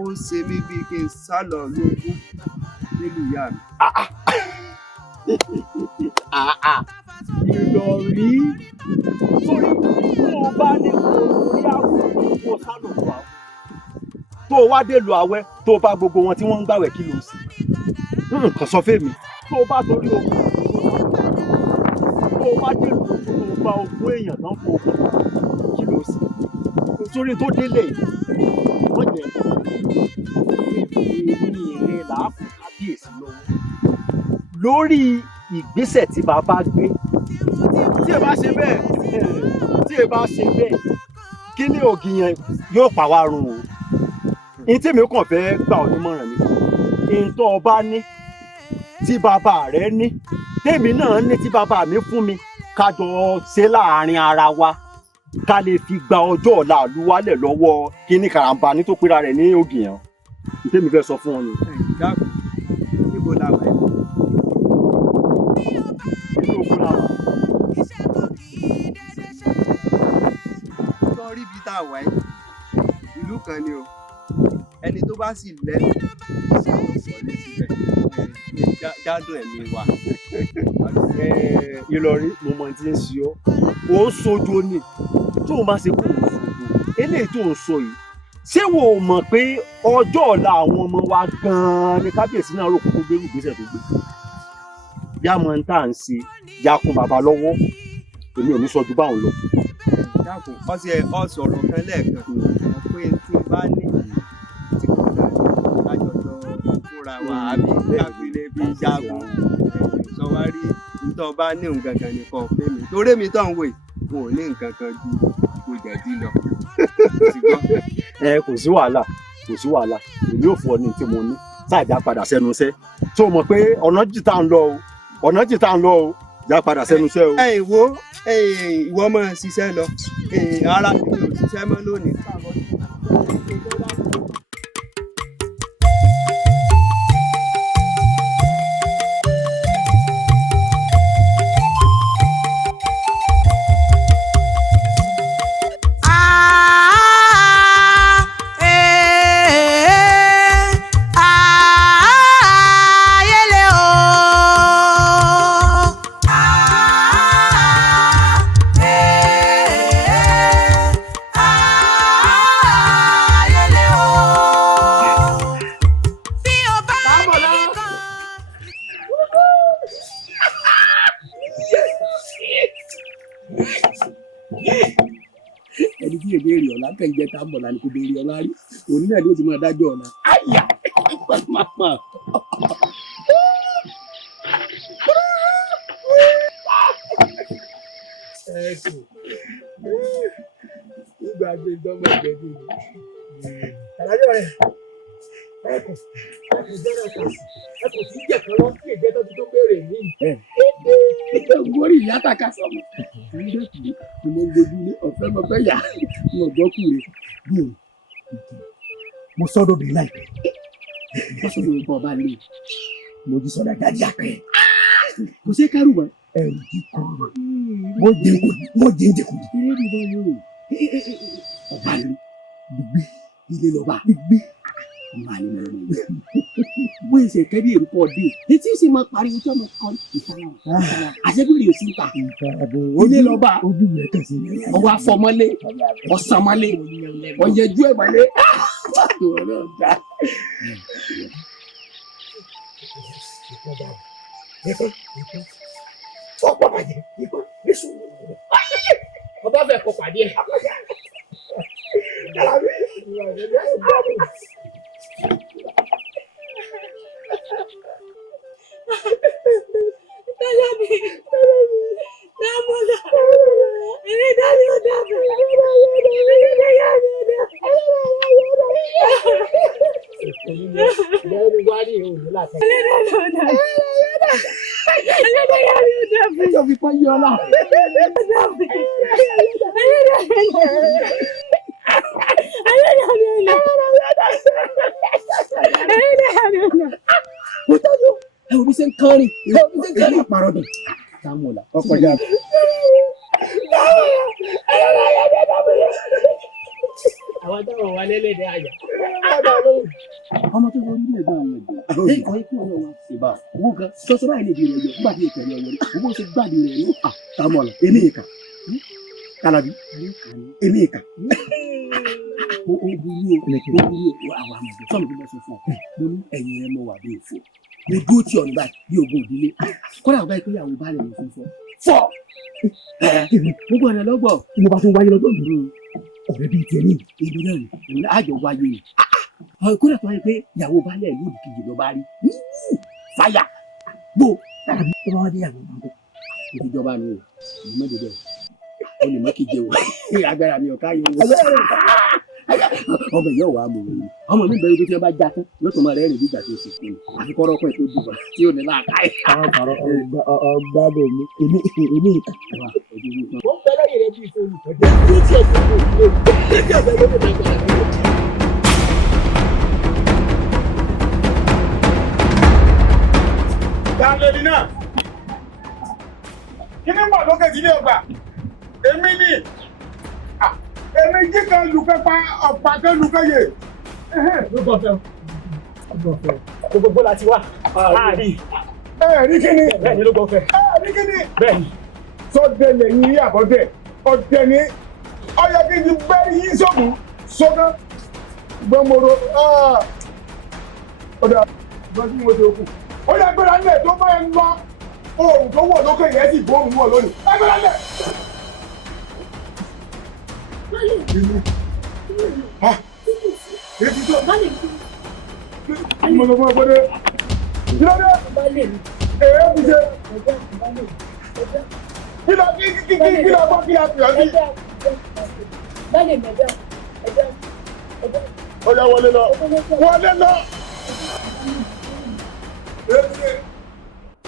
ó ń ṣe mí bíi kí n sá lọ lógún nílùú ìyá mi. ìrọ̀rí sórí tó o bá ní orí àwọ̀ kó sá lọ lọ àwọ̀ tó o wá dé lu àwẹ̀ tó o bá gbogbo wọn tí wọ́n ń gbàwẹ̀ kí ló ń sìn nǹkan sọ fèmí tó o bá torí ogun tó o bá dé lu ogun tó o bá ogún èèyàn náà fún ogun kí ló sìn nítorí tó délé wọ́n jẹ́ èmi ìrìn làákù kábíyèsí lọ́wọ́ lórí ìgbésẹ̀ tí bàbá gbé tí ẹ bá ṣe bẹ́ẹ̀ kí ni ògì yẹn yóò pa wá run o ní tèmi kàn fẹ́ gbà ọ́ nímọ̀ràn mi ntọ́ ọba ní tí bàbá rẹ ní tèmi náà ní tí bàbá mi fún mi ká jọ ṣe láàrin ara wa ká lè fi gba ọjọ́ ọ̀la àlùwálẹ̀ lọ́wọ́ kíní karambà ní tó pera rẹ̀ ní ògì yẹn ní tèmi fẹ́ sọ fún ọ ni. dáàbò níbo la wà ẹ́. nínú ogun la wà. sọ rí ibi tá a wà ẹ́ ìlú kan ni o ẹni tó bá sì lẹ́nu wọlé síbẹ̀ jádùn ẹ̀mí wa. Ìlọrí mo mọ tí ń ṣe ọ́ ò ń sojú ní tó o máa ṣe kó o sojú eléyìí tó o sọ yìí ṣé wo ò mọ̀ pé ọjọ́ ọ̀la àwọn ọmọ wa gan-an ni kábíyèsí náà rò kókó gbé ìgbésẹ̀ tó gbé yá mọ ní tá à ń ṣe yá kún bàbá lọ́wọ́ èmi ò ní sọ ju báwọn lọ. dákun ọ̀sọ̀rọ̀ kan lẹ́ẹ̀kan pé tí n bá ní tí kò dáa lájọjọ fúnra wa àbí kábílẹ̀ bí jagun sọ wá rí nítorí bá ní nǹkan kan nìkan pé mi torí mi tó ń wò kò ní nǹkan kan ju kò jẹ̀dí lọ. kò sí wàhálà èmi ò fún ọ ní tí mo ní sáàjà padà sẹ́nu iṣẹ́ tó mọ̀ pé ọ̀nà jìtá ń lọ o ọ̀nà tí tá ń lọ o já padà sẹ́nu iṣẹ́ o. Ìwọ ọmọ ṣiṣẹ́ lọ ara mi ò ṣiṣẹ́ mọ́ lónìí. ẹni tí èdè èrè ọ̀la kẹ́ńjẹ́ tá ń bọ̀ lánàá kò béèrè ọ̀la rí òní náà ni ó ti máa dájọ́ ọ̀la. àyà pàpàpà. nígbà gbé dọ́gba ìgbẹ́jú mi. àlàyé rẹ̀ ẹ̀kọ́ jẹ́rẹ̀ kà ẹ̀kọ́ sí jẹ̀kan lọ sí ìjẹ́ tó ti tó béèrè mí. Gbórí ìyá tàka sọ̀mù. Mo gbójú ní ọ̀fẹ́ mo fẹ́ yà mo gbọ́ kúre. Mo sọ́dọ̀ bìí láìpẹ́. Wọ́n sọ fún ọba lè. Mo jí sọ́dọ̀ jáde àpẹ́. Kò sí kárù mọ́. Ẹ̀rù kí kọ́ ọ̀rọ̀. Mo jẹ́ ìjẹ̀kù. Ilé ìbọn yóò. Ọba lè. Gbígbé. Ilé lọ́ba. Gbígbé. Ọba lè mọ̀ ọ́n. Wọ́n ṣe kẹ́bí èrú pọ̀ dé. Etí sì máa pariwo tí ọmọ kan ìfọwọ́. Àṣẹ́bìrì ò sí ta. Ilé lọ́ba. Ojú rẹ̀ kẹ̀sí. Ọwọ́ afọmọ́lé. Ọ̀sánmọ́lé. Ọ̀yẹ́jú ẹ̀ mọ́lé. Ọ̀pọ̀ bàjẹ́ ikọ̀ Jésù. Ọba fẹ́ kọ pàdé ẹ̀. Ẹ wo bí ṣe ń kọrin, ẹ wo bí ṣe ń kọrin àpárọ̀ dùn. Sámúlà ọkọ̀ jà. Àwọn táwọn wà lẹ́lẹ́dẹ̀ àyà. Ọmọ tó wọlé ilé ẹ̀gbọ́n àwọn ẹ̀gbọ́n. Ẹ̀kọ́ ikú ọ̀rọ̀ wa ṣe bá owó kan sọ́sọ́ báyìí lè di rẹ̀ yọ nígbà tí ìkẹ̀lẹ̀ ọ̀wọ́ rẹ̀ owó ṣe gbàdí rẹ̀ ní Sámúlà èmi ìkà. Kàlàbí èmi ìkà. Ó burú o àwọn àmọ̀dé sọ́ọ̀mù tó bá sọ fún ọ. Mo ní ẹ̀yìn rẹ̀ mọ̀ wà bí èfò. Mo dúró tí ọ̀nà báyìí bí ogún òdílé. Kọ́lá ọ̀gá ìpínlẹ̀ bá rẹ̀ lọ fún fọ́. Gbogbo ọ̀nà lọ́gbọ̀. Tí mo bá tún wáyé lọ́jọ́ ìlú ọ̀rẹ́ bíi tiẹ̀ ní ibi náà ni àjọ wáyé ni. Kódà tó wáyé pé ìyàwó baálẹ̀ ìlú ìkejì ló bá rí. Fáyà gbó. Tàbí tó bá wá dé ìyàwó máa ń bọ̀. Ìjọba ni o, ìlú mẹ́jọ bẹ́ẹ̀. O lè mọ́ keje o. Agbára mi ò ká yóò. Ọmọ yóò wá mọ̀ wọ́n. Ọmọ mi bẹ̀rẹ̀ tí wọ́n bá já tán yóò tó máa rẹ́ rìn nígbà tó ṣe kú. Àfikọ́rọ́ pẹ̀ tó dùn tí ò ní láàká ẹ̀. Ọgbà bò mí, èmi ìkà. Wọ́n fẹ́ lẹ́yìn rẹ̀ bí ìfowó ìtọ́jú. Bí tí ẹ̀ tó kò ní ewu, bí tí ẹ̀ bẹ́ẹ̀ ló lè máa gbára lọ. Dáńlẹ́ni náà, kí ni mọ̀ lókè tí ilé ọgbà? Èmi ni èmi jí kan lùkẹ́ pa ọ̀pá kan lùkẹ́ yè. Ló gbọ́ fẹ́ o. Gbogbo láti wá. Àárí. Rí kíni? Bẹ́ẹ̀ni ló gbọ́ fẹ́. Rí kíni? Bẹ́ẹ̀ni. Sọ́dẹ̀ lẹ́yìn ilé àbọ̀dẹ̀. Ọ̀dẹ̀ ni ọyọ kí n ti gbẹ́ yín sọ́ọ̀bù sọ́dọ̀ gbọ́mọ̀rọ̀. Ọ̀dà ìgbọ́n tí mo ti kù. Ó yẹ gbéra nílẹ̀ tó bá ń lọ. Oòrùn tó wọ̀ lókè yẹn sì bóòrùn wọ̀ lónìí. Ẹ gbéra nílẹ̀. Èyí tó mo lọ fún ọgbọ́dé. Kílódé? Èyí ó fi ṣe. Kíló kíló gbọ́ kí a pè ọ́ sí. Ó yá wọlé lọ. Wọlé lọ.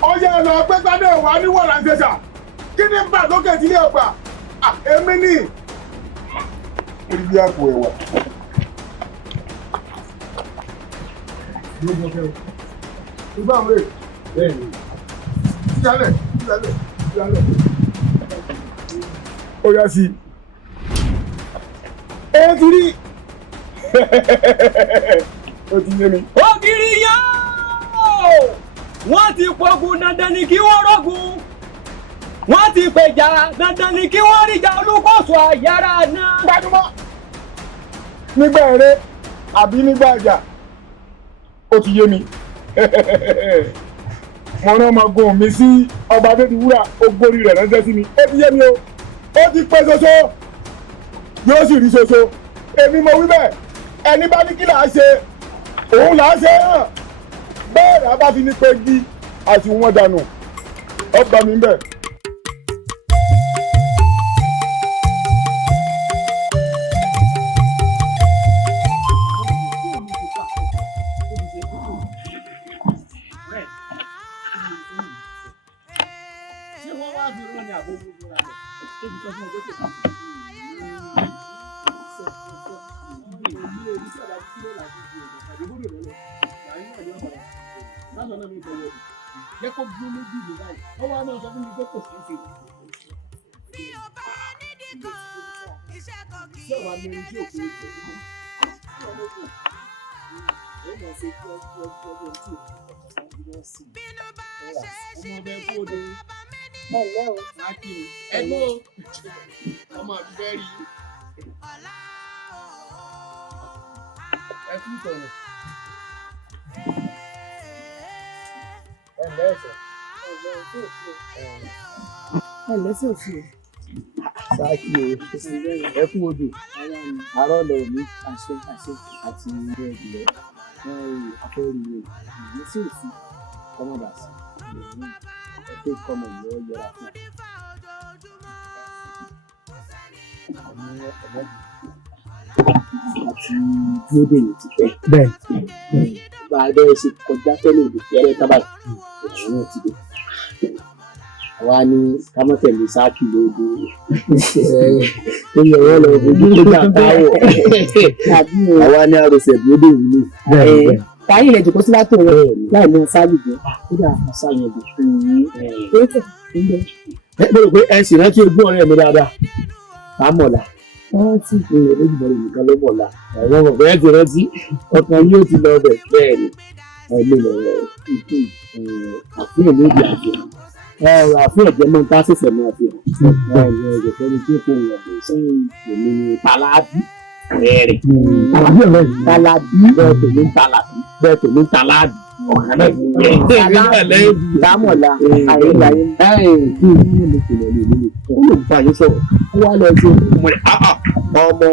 ọyẹ ẹ̀nà pẹ́pẹ́ náà wà ní wọ̀lá ń ṣẹṣà kí ni bá lókè tí ilé ọgbà èmi ní orí bí àpò ẹ̀wà. ìgbà àwọn èèyàn bẹ́ẹ̀ ni ìyálẹ̀ ó yá sí ẹ ti rí ó ti yé mi. ògiri yá wọ́n ti pọ̀gùn dandan ni kí wọ́n rọ́gùn wọ́n ti pẹ̀jà dandan ni kí wọ́n ríjà olúkọ̀sọ àyàrá náà. gbajúmọ̀ nígbà eré àbí nígbà àjà ó ti yé mi mo rán ọmọọgùn mi sí ọba Adédiwúrà ó gbórí rẹ̀ ránṣẹ́ sí mi ó ti yé mi o ó ti pẹ́ ṣoṣo yóò sì rí ṣoṣo èmi mo wí bẹ́ẹ̀ ẹni bá ní kí là á ṣe òun là á ṣe hàn bẹ́ẹ̀ rà bá fi ní pé gí àti wọn dànù ọgbà mi bẹ́ẹ̀. ọmọ àti bẹ́ẹ̀ rí ẹ tún sọ̀rọ̀. ẹlẹ́sẹ̀ òsì o. sáàkì o ẹ kú odò àárọ̀ lọ ní àṣẹ àti ilé ìbílẹ̀ afẹ́rí o ẹlẹ́sẹ̀ òsì kọ́mọ̀dà sí ẹgbẹ́ kọ́mọ̀ ìlú yẹra fún àti dúró dèyí ti pẹ́. bẹ́ẹ̀ bá a bẹ́ẹ̀ ṣe kọjá tẹ́lẹ̀ òde fẹ́rẹ́ tábàlì òun náà ti dé. àwa ní kámọ́tẹ̀lé sáàkì lóde ó yẹ wọ́n lọ fojú tó gbà táwọ̀ àwa ní àròsẹ̀ dúró dèyí ní. táyì ilẹ̀ jòkó sí látò rẹ̀ láì ní sáàlì jẹ́ kódà àṣàyàn ẹ̀dùn fún yín. mo rò pé ẹ sì rántí ojú ọ̀rẹ́ mi dáadáa àmọ̀là rántí ìpínlẹ̀ lójúbọ̀rẹ̀ nìkan ló mọ̀lá ẹ̀rọ ọ̀fẹ́ ti rántí ọkàn yóò ti lọ bẹ̀ bẹ́ẹ̀ ni ẹ̀mí lọ́wọ́ àfihàn lóde àfihàn àfihàn jẹ́ mọ́ta ṣẹ̀ṣẹ̀ mọ́ àfihàn ẹ̀rọ fẹ́ni tí kò wọ̀ bẹ̀ sẹ́yìn èmi ni Tàlàbí rẹ̀ Tàlàbí bẹ́ẹ̀ tó ní Tàlàbí bẹ́ẹ̀ tó ní Tàlàbí ọ̀kan náà lámọ̀lá àyèláyé kí ní mo kò lọ lè lè ó lè bá yín sọ̀rọ̀ ó wá lọ sí ọmọ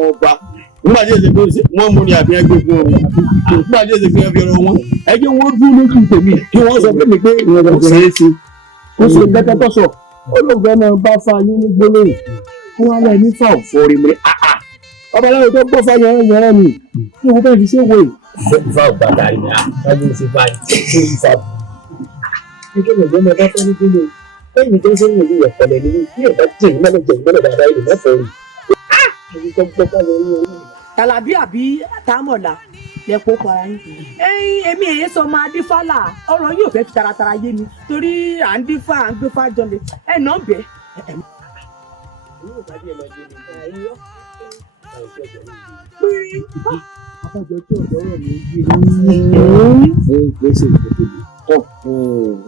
ọba nígbà tí èsè pé wọ́n mú ní àbí ẹgbẹ́ fún ọmọ nígbà tí èsè pé ẹbí ọ̀rọ̀ wọn ẹjẹ́ wọn dúró lójú tèmi kí wọ́n sọ fún mi pé ìrìn àjò ṣeé ṣe ó ṣe kẹ́kẹ́ tó sọ ó lóun fẹ́ máa bá fa yín ní gbólóhùn kí wọ́n lọ ní fáwọn fọ́ọ̀rì mi ọbaláwo tó gbọ́ fáyọ̀ yẹn ni kí wọ́n fẹ́ẹ́ fi ṣe wòye. ìfà ògbàdà rẹ̀ ni àtàlù ṣe báyìí ṣé ìfà bù. nítorí ìgbẹ́ mi bá fẹ́ ní kílò lẹ́yìn tó ń sẹ́yìn ìlú ìyẹ̀pẹ̀lẹ̀ nínú bí ẹ̀dá jẹ́ ìmọ̀lẹ̀ jẹ́ ìmọ̀lẹ̀ dáadáa ìlú mẹ́fọ̀ rí. ẹni tó gbọ́ fáyọ̀ yẹn ni. Tàlàbí àbí Támọ̀lá lẹ́pọ̀ para yín. èmi èyí sọ máa dífálà ọ̀rọ̀ yóò fẹ́ fi taratara yé mi torí à ń dífá à ń gbé fájọlẹ̀ ẹ̀ náà bẹ́ẹ̀. Àbájọ tí ọ̀dọ́ rẹ̀ ní bí ní gbèsè ìdókòwò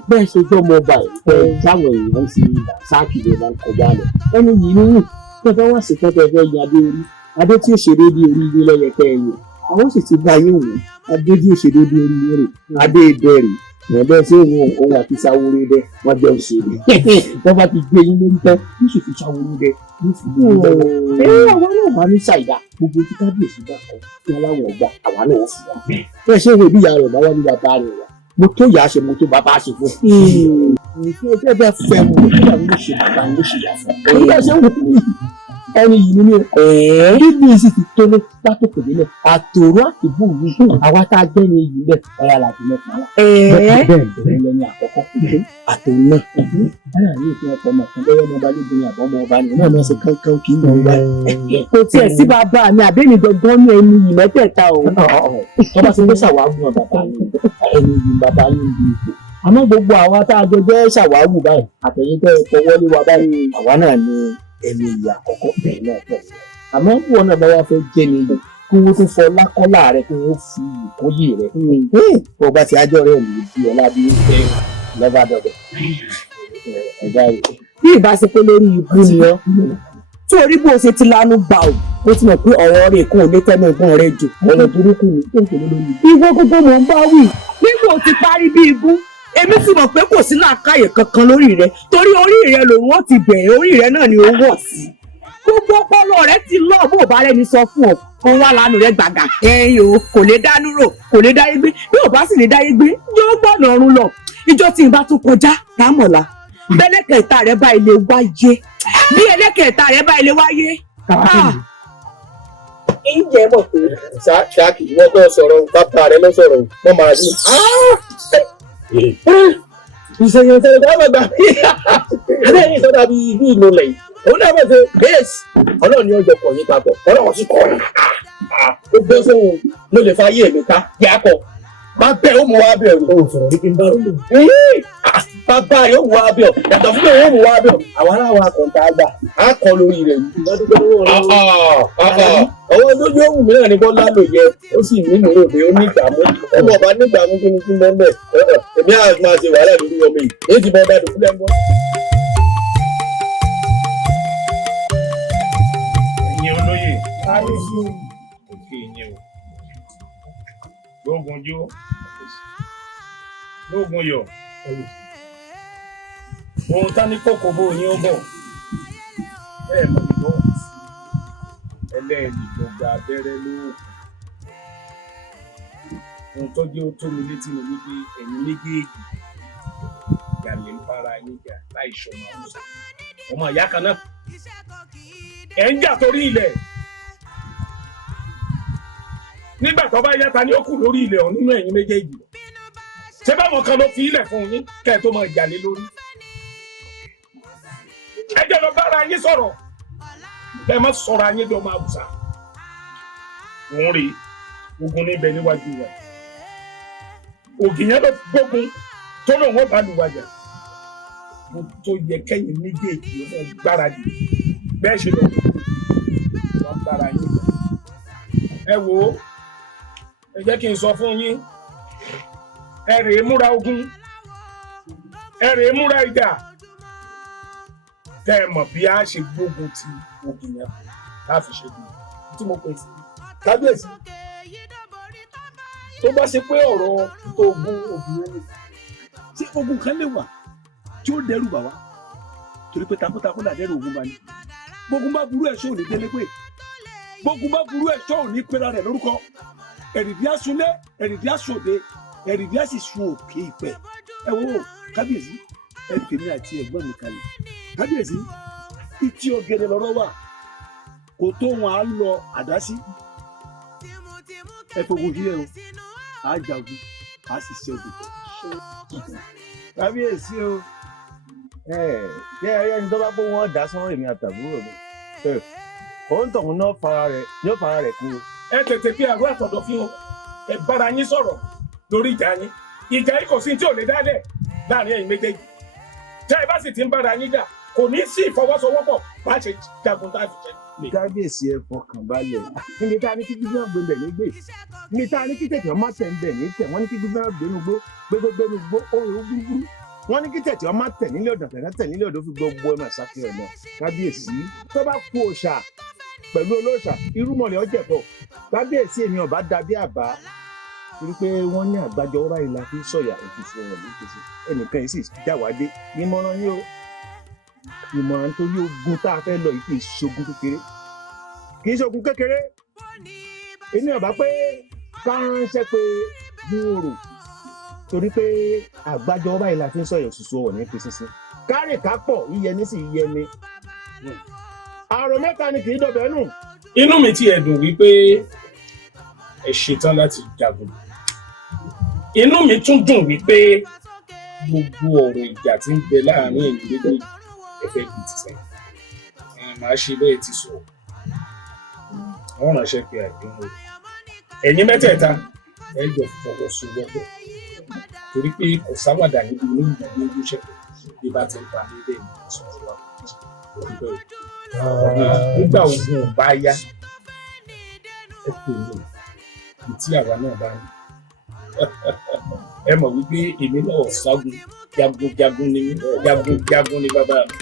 bẹ́ẹ̀ ṣe gbọ́ ọmọ ọba ẹ̀ táwọn èèyàn ti sáàkì lè máa ń kọjá lọ ẹni yìí nínú tó fẹ́ wá sí kẹ́tẹ́ fẹ́ yan adé orí adé tí ó ṣe déédéé orí ilé lọ́yẹ kẹ́ ẹ̀yìn àwọn sì ti bá yín wò adé tí ó ṣe déédéé orí ilé rẹ̀ adé ìbẹ̀rẹ̀ wọ́n bẹ́ẹ̀ sí òun àti sáwórí dẹ́ wọ́n jẹ́ òṣèré wọ́n bá ti gbé yín lórí tán yóò sì fi sáwórí dẹ́ yóò fi gbé yín lọ́wọ́. àwọn náà bá ní ṣàìdá gbogbo tí kábíyèsí bá kọ kí aláwọ̀ ọgbà àwa náà fi wá. bẹ́ẹ̀ ṣé ìwé bí ìyá rẹ̀ bá wá ní bàbá rẹ̀ wá mo tó yà á ṣe mo tó bàbá ṣe fún. nǹkan ẹgbẹ́ bẹ́ẹ̀ fẹ́ mo tó yà ló ṣe bàbá ló ṣe yà fún. èyí bá ṣe ń wò ó ẹni yìí ni mí bíbí sì ti tó lé látòkè délẹ̀ àtòrò àtìbù yìí àwa tá a jẹ́ ní iyì bẹ́ẹ̀ ọ̀yà làbí mẹ́ta la. bẹ́ẹ̀ lẹ́ni àkọ́kọ́ àtòrò náà báyà ní ìpín ọkọ̀ ọmọ kan bẹ́ẹ̀ ọmọba lóde ní àbọ̀ ọmọba ni náà máa ṣe kánkán kì í mọ̀ ọ́n báyìí. kò tiẹ̀ sí bàbá mi àbẹ́ni gangan ní ẹni yìí mẹ́tẹ̀ẹ̀ta o. wọ́n bá ti gbé ṣàwáwù náà bàbá yín ẹni yìí bàbá yín bí ipò. àmọ́ gbogbo àwa tá a jọ jẹ́ ṣàwáwù báyìí àtẹ̀yìntẹ́ ọkọ̀ wọlé wa báyìí àwa náà ni ẹni ìyá àkọ́kọ́ bẹ́ẹ̀ náà pọ̀ àmọ́ wọn náà bá wá fẹ́ jẹ́ ni yìí kí wọ́n tún fọ lákọ́lá rẹ kí wọ́n fi ìkóyè rẹ kó o bá ti ájọ́ rẹ lè di ọ̀la bí lọ́ba dọ̀dọ̀ ẹ̀dá rẹ̀. bí ìbáṣepọ̀ lórí ibú ni ọ́ tí orí bó ṣe ti lanu gbà ó ó ti mọ̀ pé ọ̀rọ̀ rẹ̀ kò lè tẹ́nu ìgbọ́n rẹ̀ jù ọ̀rọ̀ burúkú ni tó ń pè lórí. ìwọ gbogbo mò ń bá wí nígbà tí parí bí ibú èmi sì mọ̀ pé kò sí làákàyè kankan lórí rẹ torí orí rẹ lòun ó ti bẹ̀rẹ̀ orí rẹ náà ni ó wọ̀ sí. gbogbo ọpọlọ rẹ ti lọ bó bá rẹni sọ fún ọ kó wá lánàá rẹ gbàgà ẹyìn o kò lè dánú rò kò lè dáyé gbé bí ò bá sì lè dáyé gbé yóò gbọ̀nà ọ̀run lọ ìjọ tí n bá tún kọjá lámọ̀lá bẹ́lẹ́kẹ̀ẹ́ta rẹ bá ilé wáyé bí ẹlẹ́kẹ̀ẹ́ta rẹ bá ilé wáyé. ìjẹ́ mọ̀ pé ṣáàkì wọ́n tó sọ̀rọ̀ bàbá rẹ lọ sọ̀rọ̀ wọ́n máa ní. ìṣèyàn ìṣẹ̀lẹ̀ tó gbàgbà adéyìn ìṣọ̀dà bíi ìlú lẹ́yìn òun náà bẹ̀ ṣe bẹ́ẹ̀sì ọlọ́run ni ọjọ́ kọ̀ yín papọ̀ ọlọ́run sì kọ́ ọ́ ó gbé sóhun ló lè fa ayé mi ká yá kọ́ máa bẹ̀ ó mú wá bẹ̀ ọ́ ò sọ̀rọ̀ wípé ń bá rò bàbá rẹ̀ ó mú wá bẹ̀ ọ́ yàtọ̀ fún mi ó mú wá bẹ̀ ọ́ àwọn aláwọ̀ akọ̀ǹtà àgbà á kọ́ lórí rẹ̀ ọwọ́ lójú òwú mi náà ní bọ́lá lò yẹ ó sì ní ìmúlò pé ó ní ìgbàmú ọmọ ọba ní ìgbàmú kí ni kí n bọ́ bẹ̀ èmi á máa ṣe wàhálà lórí ọmọ yìí èyí ti bọ́ bá dùn fúlẹ̀ ń bọ́. olóyè òkè ìyẹn o lóògùn jó lóògùn yọ ohun tá ní kókó bó yín ó bọ̀ bẹ́ẹ̀ mọ̀ ní bọ́ ẹlẹ́ẹ̀lì tó gba abẹ́rẹ́ lóògùn ohun tó jẹ́ ó tó mi létí ni wípé ẹ̀yin méjèèjì ìyàlẹ̀ ń bára yín jà láì ṣọmọ àwùjọ ọmọ ìyá kan náà ẹ̀ ń jà torí ilẹ̀ nígbà tó bá yáta ní ó kù lórí ilẹ̀ ọ̀hún nínú ẹ̀yin méjèèjì ṣé báwọn kan ló fi ilẹ̀ fún yín kẹ́ ẹ̀ tó máa jà lé lórí ẹ jẹ́ lọ bára yín sọ̀rọ̀ ẹ má sọ̀rọ̀ ayé bí ọmọ àwùsá òun rèé ogun níbẹ̀ níwájú wa ògìyàn ló gbógun tó lóun ó bá lù wájà mo tó yẹ kẹ́yìn méjèèjì ọmọ gbáradì bẹ́ẹ̀ ṣe lọ wọ́n bára yín ẹ wò ó ẹ jẹ́ kí n sọ fún yín ẹ rèé múra ogun ẹ rèé múra ìjà kẹ́ ẹ mọ̀ bí a ṣe gbógun ti ògìyàn láfi ṣe bí tí mo pè sí kábíyèsí tó bá ṣe pé ọ̀rọ̀ ogun ògìyàn ni tí ogun kan lè wà tí ó dẹ́rù bà wá torí pé takuntakun là dẹ́rù ogun bá ní gbógun bá burú ẹ̀ṣọ́ òní délé pé gbógun bá burú ẹ̀ṣọ́ òní pera rẹ̀ lórúkọ ẹ̀rìndí asunlé ẹ̀rìndí asòde ẹ̀rìndí àṣìṣun òkè ìpẹ́ ẹ wo kábíyèsí ẹ tèmi àti ẹ̀gbọ́n mi kalẹ̀ kábíyèsí ìtì ọ̀gẹ̀dẹ̀ lọ́rọ̀ wà kò tó wọn á lọ àdá sí ẹ fogun yíyẹ o á jagun á sì ṣẹ́gun. kábíyèsí o ṣé ẹyẹ ní tó bá kó wọn dá sọ́rọ̀ èmi àtàbúrò mi òun tọ̀hún náà yóò fara rẹ̀ kú o. ẹ tètè fi àrùn àtọ̀dọ̀ fi hàn ẹ bára yín sọ̀rọ̀ lórí ìjà yín ìjà yìí kò sí tí ò lè dálẹ̀ láàrin ẹ̀yin méjèèjì tẹ́ ẹ bá sì ti ń bára yín jà kò ní sí ìfọwọ́sowọ́pọ̀ bá ṣe jagun tá a fi jẹ. kábíyèsí ẹ fọkàn balẹ̀ níbi tá a ní kí gbígbọ́n gbẹ̀bẹ̀ ní gbè níbi tá a ní kí tètè ọmọ tẹ̀ ń bẹ̀ ní tẹ̀ wọ́n ní kí gbígbọ́n gbẹ̀nugbó gbégbégbénugbó òòrùn gbúgbúrú wọ́n ní kí tètè ọmọ tẹ̀ nílé ọ̀dọ̀ tẹ̀ nílé ọ̀dọ̀ fi gbogbo ẹ̀ máa ṣàfihàn náà kábíyèsí tó bá kú òòṣà pẹ̀lú olóòṣà irúmọlẹ̀ ọ̀jẹ̀bọ̀ kábíyèsí èmi ọ̀bá dàbí àbá torí pé wọ́n ní àgbájọ ọba ìlà fi sọ̀yà òfìsì ọ̀rọ̀ lókèsè ẹnìkan yìí sì jáwádé nímọ̀ràn yín o ìmọ̀ràn tó yóò gun tá a fẹ́ lọ yìí kì í ṣogun kékeré kì í ṣogun kékeré èmi ọ̀bá pé ká ránṣẹ́ pé gbúrò torí pé àgbájọ ọba ìlà fi sọ̀yà òṣìṣẹ́ ọ̀rọ̀ ní fi sísìn kárì kápọ̀ yíyẹni sì yẹni àrò mẹ́ta ni kì í dọ̀bẹ̀ nù. Inú mi ti ẹ̀dùn wípé ẹ ṣetán láti jagun. Inú mi tún dùn wípé gbogbo ọ̀rọ̀ ìjà tí ń bẹ láàrin ẹ̀yin méjèèjì ẹ fẹ́ gbé ti sẹ́yìn. Màá ṣe bẹ́ẹ̀ ti sọ. Wọ́n ránṣẹ́ pé àdéhùn rẹ̀. Ẹ̀yin mẹ́tẹ̀ẹ̀ta ẹ jọ fọwọ́sowọ́pọ̀ torí pé kò sáwàdà níbi inú ìgbàgbé ojú ṣẹ̀kọ̀ bí bá ti ń pa nílé ìlú ìsọ̀rọ̀ wa. Nígbà ogun bá yá ẹ pè mí ní tí àwa náà bá ní. Ẹ mọ̀ wípé èmi náà ṣágun jagunjagun ni mí, jagunjagun ni bàbá mi.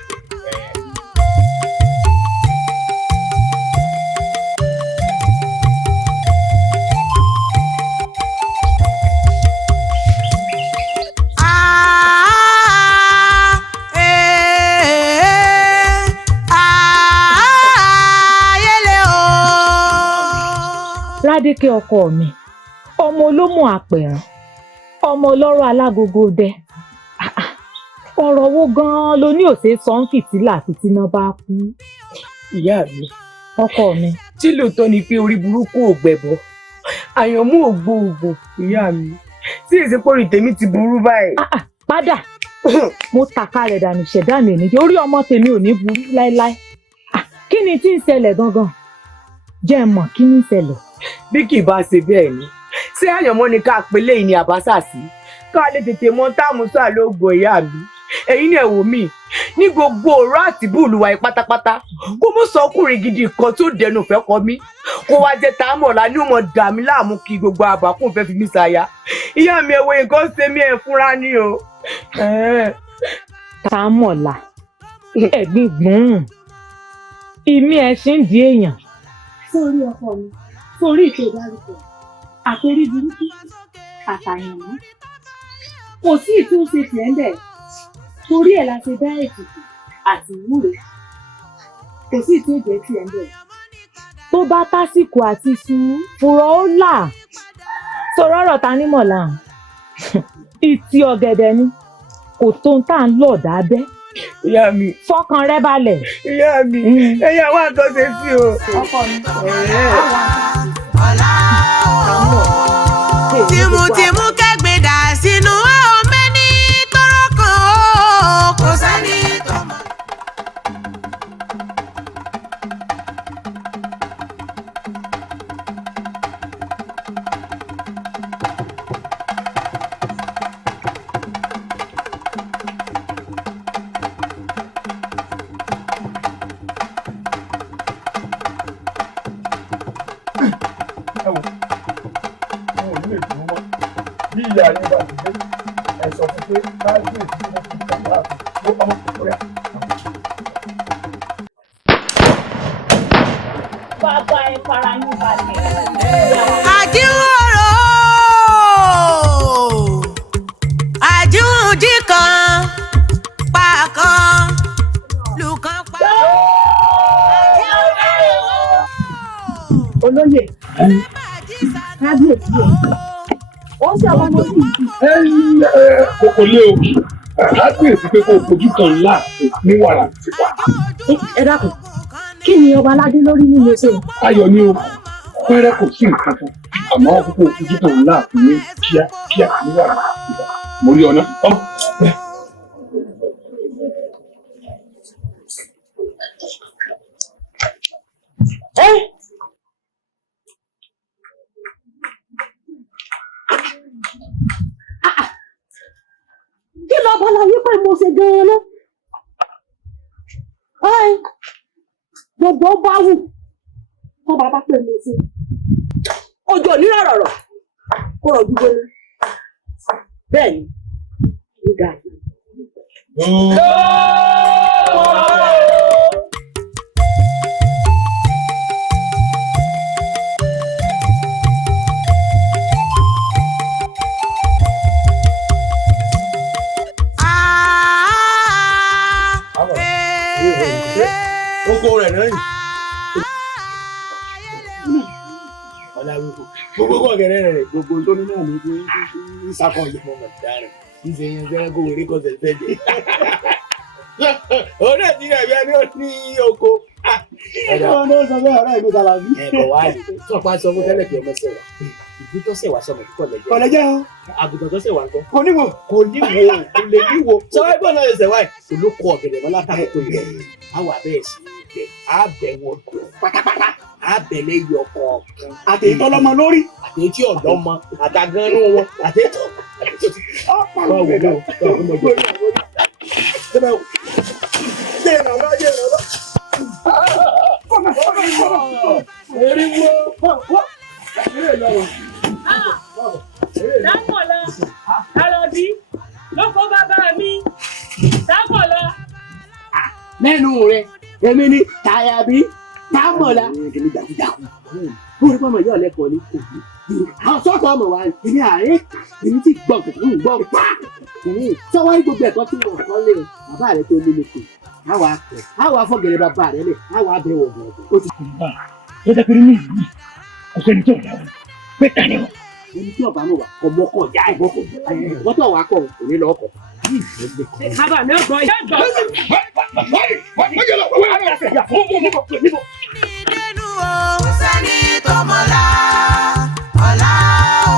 Ládékẹ́ ọkọ mi, ọmọ olómù àpẹ̀rán, ọmọ ọlọ́rọ̀ alágogo dẹ. Ọ̀rọ̀ wo gan-an ló ní òṣè sọ ń fìtílà fìtíná bá kú? Ìyá mi, ọkọ mi. Tí lóòótọ́ ni pé orí burúkú ò gbẹ̀bọ, àyànmú ò gbóògùn, ìyá mi. Tí ìsìnkú orí tèmi ti burú báyìí. Padà, mo tàka rẹ̀ dànù ṣẹ̀dá mi nìyẹn, orí ọmọ tèmi ò ní burú láéláé. Kí ni tí ń ṣẹlẹ̀ gangan? Jẹ́ mọ̀ kí ni ń ṣẹlẹ̀. Bí kì í bá ṣe bẹ́ẹ̀ ni, ṣé àyànmọ́ ni ká pélé yìí ni àbáṣà sí? Ká lè tètè mọ táàmù sáà lóògùn ìyá mi. Ẹ̀yin ni ẹ wò mí, ní gbogbo ọ̀rọ̀ àti búùlùwà yìí pátápátá, kó mú sọ ọkùnrin gidi kan tó dẹnu fẹ́ kọ mí. Kó wá jẹ́ Támọ̀lá ní ọmọ dà mí láàmú kí gbogbo àbákùn fẹ́ fi mí ṣaya. Ìyá mi ẹ̀wọ̀ nǹkan ṣe mí ẹ̀ fúnra ní o. Támọ̀lá, ẹ̀gbìn gbùn. Ìmí ẹ̀ ṣì ń di èèyàn. Sórí ọkọ mi, sórí ìtò ìdárúkọ, àtorí burúkú, àtàyànmọ́. Kò sí ìtúnṣe tiẹ̀ ń bẹ̀. Torí ẹ̀ la ṣe dá ètùtù àti ìwúre. Kò sí ìtúnṣe tiẹ̀ ń bẹ̀. Tó bá tásìkò àti sùn fúrọ́ ó là. Sọ̀rọ̀ ọ̀rọ̀ Tanímọ̀lá. Ìtì ọ̀gẹ̀dẹ̀ ni. Kò tó ń tà ń lọ̀ dábẹ́. Ìyá mi. Fọkàn rẹ balẹ̀. Ìyá mi. Ẹ̀yin àwọn àtọ́sẹ̀ sí o. Ọkọ mi. Tìmùtìmù kẹ́gbẹ́ dà sínú ọmọ ní tọrọ kan ó kò sẹ́ni tọmọ. Ìyá yín bá ti dé, ẹ sọ fún pé káàdì èsì ló fi kàwá ló ọmọ kòkòrò. Bàbá ẹ fara yín balẹ̀. Àjíwòrò àjíwòjì kan pa kan lùkàn pa. Olóyè, kábíyèsí o. Ó ń ṣe àwọn ọmọ sí ìlú. Kò lé o, kábíyèsí pé kó o fojú kan ńlá ní wàrà ti wà. Ẹ dákun, kí ni ọba aládé lórí nínú ṣe? Ayọ̀ ni o, pẹ́rẹ́ kò sí nǹkan kan, àmọ́ kókó fojú kan ńlá ní kíákíá ní wàrà ti wà. Mo rí ọ̀nà. Kí lọ bọ́lá yí pé mo ṣe gan-an lọ? Gbogbo bá wù, wọ́n bá pè mo ṣe. Ojú onírọ̀ rọ̀rọ̀, kó rọ̀ gbígbóná. Bẹ́ẹ̀ ni, ó ga. Oko rẹ̀ náà yìí. Ọ̀làwíkò. Gbogbo ọ̀gẹ̀rẹ̀ rẹ̀ gbogbo tó ní náà ní kí ń sakọ̀ ìjọba ọ̀gá rẹ̀. Kì í ṣe yẹn fẹ́rẹ́ kó wèrè kọ́sẹ̀ fẹ́ jẹ. ọ̀rẹ́ ti rẹ̀ bí ẹni ó ní oko. ọ̀rẹ́ ló sọ bẹ́ẹ̀ ọ̀rẹ́ mi kàlà bí. ẹ̀kọ́ wa ni tí wọ́n pa sọ fún tẹ́lẹ̀ kí ọmọ ṣẹ̀wà ìdí tó ṣẹ̀wà sọmọ kọ̀lẹ́jẹ́. kọ̀lẹ́jẹ́ o. àgùntàn tó ṣẹ̀wà ńkọ́. kò níwò. kò lè níwò. sọ́wọ́ ẹgbẹ́ náà ṣẹ̀ṣẹ̀ wáyé olóko ọ̀gẹ̀dẹ̀ mọ́ látàkùn ilẹ̀ àwọn abẹ́ẹ̀ sí ibẹ̀ àbẹ̀wò pátápátá àbẹ̀lẹ̀ yọ kọ̀ọ̀kan. àtẹ̀yìn tọ́lọ́mọ lórí. àtẹ̀yìn tí ọ̀dọ́ mọ àtàgánú wọn àtẹ̀yìn tó. Dámọ̀lá, Àlọ́bí, lóko bàbá mi, Dámọ̀lá. Lẹ́nu rẹ̀, èmi ni Tàyàbí, Dámọ̀lá. Bóyá ọmọ yóò lẹ́kọ̀ọ́ ní kò ní. Àwọn sọ́kọ̀ ọmọ wa ní àárẹ̀, èmi ti gbọ́ gbọ́ pa. Sọ́wọ́ ní gbogbo ẹ̀kọ́ tí wọ́n kọ́ lé bàbá rẹ̀ tó lé lóko. Àwa akọ̀, àwa afọ́gẹ̀rẹ̀ bàbá rẹ̀ lẹ̀, àwa abẹ́wọ̀ ọ̀gbọ̀n. Ó ti kùn bá. Ó jẹ́ pé ní ìlú ọ̀sẹ̀ni tó dáa pé ta ni wọ́n. Ẹni tí ọba mọ̀ wá ọmọ kọ̀ já ẹ̀gbọ́n kọ̀. Wọ́n tó wà kọ̀ kò ní lọ ọkọ̀. Bàbá mi ò gbọ́ yẹn gbọ́. Sẹ́ni tó mọ̀lá ọ̀la o.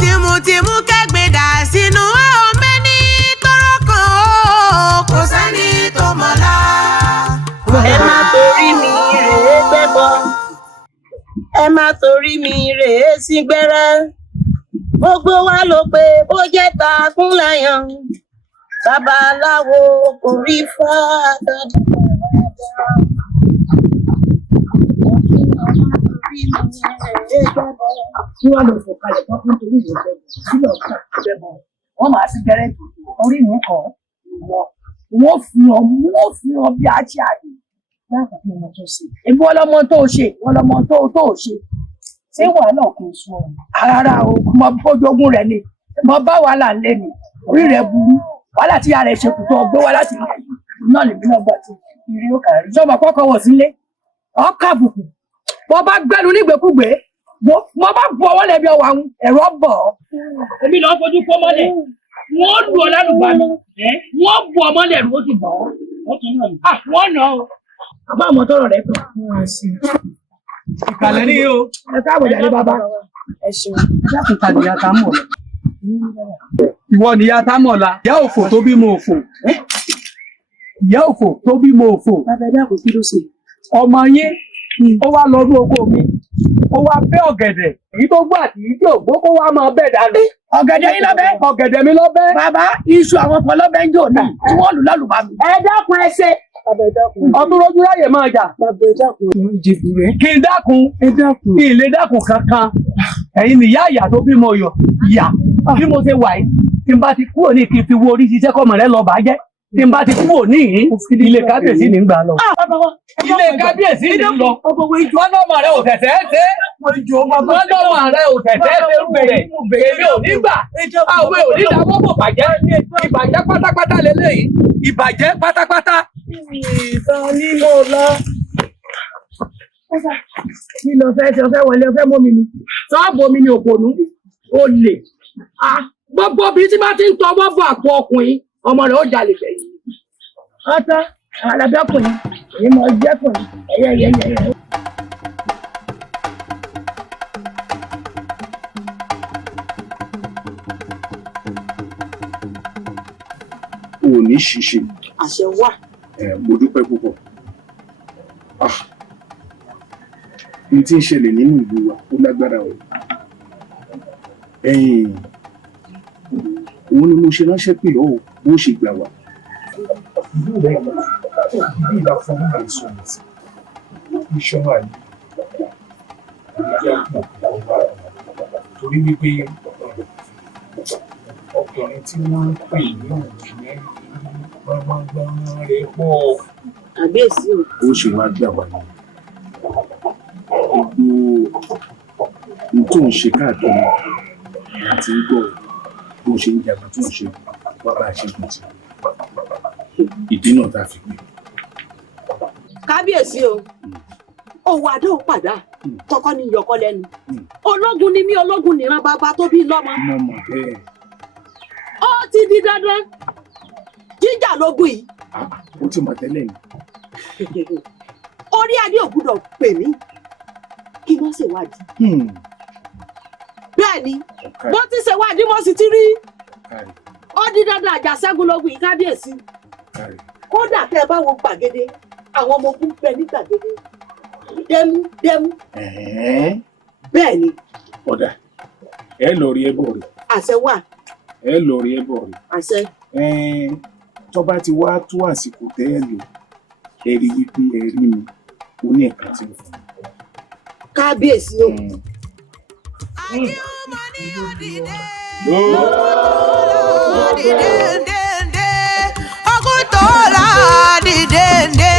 Tìmùtìmù kẹ́gbẹ́ dà sínú ọmọ ní tọrọ kan o. Kò sẹ́ni tó mọ̀lá. Ẹ má torí mi rèé gbẹ́bọ. Ẹ má torí mi rèé sí gbẹ́rẹ́. Gbogbo wa ló pé bó jẹ́ ta kúnlẹ̀yàn. Babaláwo kò rí fáadà. Tí wọ́n lọ fọ̀kalẹ̀ tán fún torí ìwé bẹ̀rẹ̀ sílẹ̀ ọ̀tá bẹ̀rẹ̀ wọ́n máa sí bẹ̀rẹ̀ orí mi kan wọ́n fi hàn bí a ṣe àyè láti fi hàn tó ṣe. Èmi wọ́n lọ́mọ tó ṣe wọ́n lọ́mọ tó ṣe. Ṣé wàhálà kò sún ọ? Rárá o, mo bójogún rẹ̀ ni mo bá wàhálà ń lé mi orí rẹ̀ burú wàhálà tí ara ẹ̀ ṣe kù tó gbé wá láti ilẹ̀ yìí náà lèmi náà gbà tí ìrírí ó kàrí. Ṣé ọmọ kọ́kọ́ wọ̀ sílé? Ọkà àbùkù bọ́ bá gbẹ́nu nígbèkúgbè mo bá bu ọwọ́ lẹ́bi ọwọ́ àwọn ẹ̀rọ bọ̀ ọ́. Èmi lọ fojú kó mọ́lẹ̀ wọ́n lu ọ lálùbami wọ́n bu ọmọ lẹ́rù ó ti bọ̀ ọ́ wọ́n nà ó. Àbá àmọ́ tọrọ rẹ kàn. Ìkàlẹ̀ ní o. Ẹ káàbọ̀ jáde bàbá. Ẹ ṣeun. Dákun ta nìyá tá mọ̀ lọ. Ìwọ nìyá tá mọ̀ la. Ìyá òfò tó bímọ òfò. Ìyá òfò tó bímọ òfò. Bàbá ẹ̀dá kò kí ló ṣe. Ọmọ yín ó wá lọ ní oko mi. Ó wá bẹ́ ọ̀gẹ̀dẹ̀. Èyí tó gbọ́ àti èyí tí ò gbó kó wá máa bẹ̀ dànù. Ọ̀gẹ̀dẹ̀ yín lọ́bẹ̀. Ọ̀gẹ̀dẹ̀ mi lọ́bẹ̀. Bàbá iṣu àwọn kan lọ́bẹ̀ ń jò ní tí wọ́n lù lálùbami. Ẹ dákun ẹ ṣe. Ọdún lójú láyè máa jà. Kí n dákun. Kí n lè dákun kankan. Ẹ̀yin nìyá ìyá tó bímọ yọ. Ìyá bí mo ṣe wà yìí. Tí n bá ti kúrò ní kí n fi wo orí ṣiṣẹ́ kọ́mọ rẹ lọ bàjẹ́. Tí n bá ti kúrò ní ilé kábíyèsí ní gbà lọ. Ilé kábíyèsí ní lọ. Wọ́n lọ́mọ rẹ ò tẹ̀sẹ̀ ṣe. Wọ́n lọ́mọ rẹ ò tẹ̀sẹ̀ ṣe rúbẹ̀rẹ̀. Èmi ò ní gbà. Àwọn ò ní dáwọ́ bò bàjẹ́. Ìbàjẹ́ pátápátá lélẹ́yìí. Ìbàjẹ́ pátápátá. Ìtàn ní mo lọ. Kí ló fẹ́ ṣe ọfẹ́ wọlé ọfẹ́ mọ́ mi ni? Sọ́ọ̀bù omi ni òpònú. O lè. Gbogbo obìnrin tí bá ti ń tọwọ́ bọ̀ àpò ọkùnrin, ọmọ rẹ̀ ó jalè fẹ̀yìn. Ọ̀tá alábẹ́ ọkùnrin, èyí mọ̀ jẹ́ ọkùnrin, ẹ̀yẹ. O ò ní ṣiṣẹ́. Àṣẹ wà. Mo dúpẹ́ púpọ̀. Ní tí ń ṣẹlẹ̀ nínú ìlú wa ó lágbára o. Òun ni mo ṣe ránṣẹ́ pé ọ́ bó ṣe gbà wá. Ìlú rẹ̀ bí ìlà fún mi lè sọ èsì. Ìṣọ́nà yìí ìyá pọ̀ ọba torí wípé ọkùnrin tí wọ́n ń pè ní òjìyẹn gbọ́ngbọ́n rẹ̀ pọ̀. Àbíyèsí o. Ó ṣe wá gbà wá ní. Gbogbo ohun tó ń ṣe káàkiri àti ń gbọ́ bó ṣe ń jagun tó ń ṣe wá bá a ṣe kùn sí. Ìdí náà tá a fi pè. Kábíyèsí o. Òwò àdó pàdá tọkọ ní yọkọ lẹ́nu. Ológun ni mí ológun nìran bàbá tó bí lọ́mọ. Ó ti di dandan. Jíjà lógún yìí. Ó ti mọ̀ tẹ́lẹ̀ ni. Orí adé ò gbúdọ̀ pè mí kí wọ́n ṣèwádìí. Bẹ́ẹ̀ ni bó ti ṣèwádìí mo sì ti rí. Ó di dandan àjàṣẹ́gun lógún yìí kábíyèsí. Kódà tẹ́ ẹ bá wo gbàgede àwọn ọmọ ogun bẹ ní gbàgede dẹmú. Bẹ́ẹ̀ ni. Ọ̀dà ẹ lọ rí ẹbọ rẹ. Àṣẹ wà. Ẹ lọ rí ẹbọ rẹ. Àṣẹ. Tó bá ti wá tó àsìkò tẹ́ ẹ lò ẹ rí wípé ẹ rí mi ó ní ẹ̀ka tí ó fún mi. Kábíyèsí o. Ogun tó la dìde.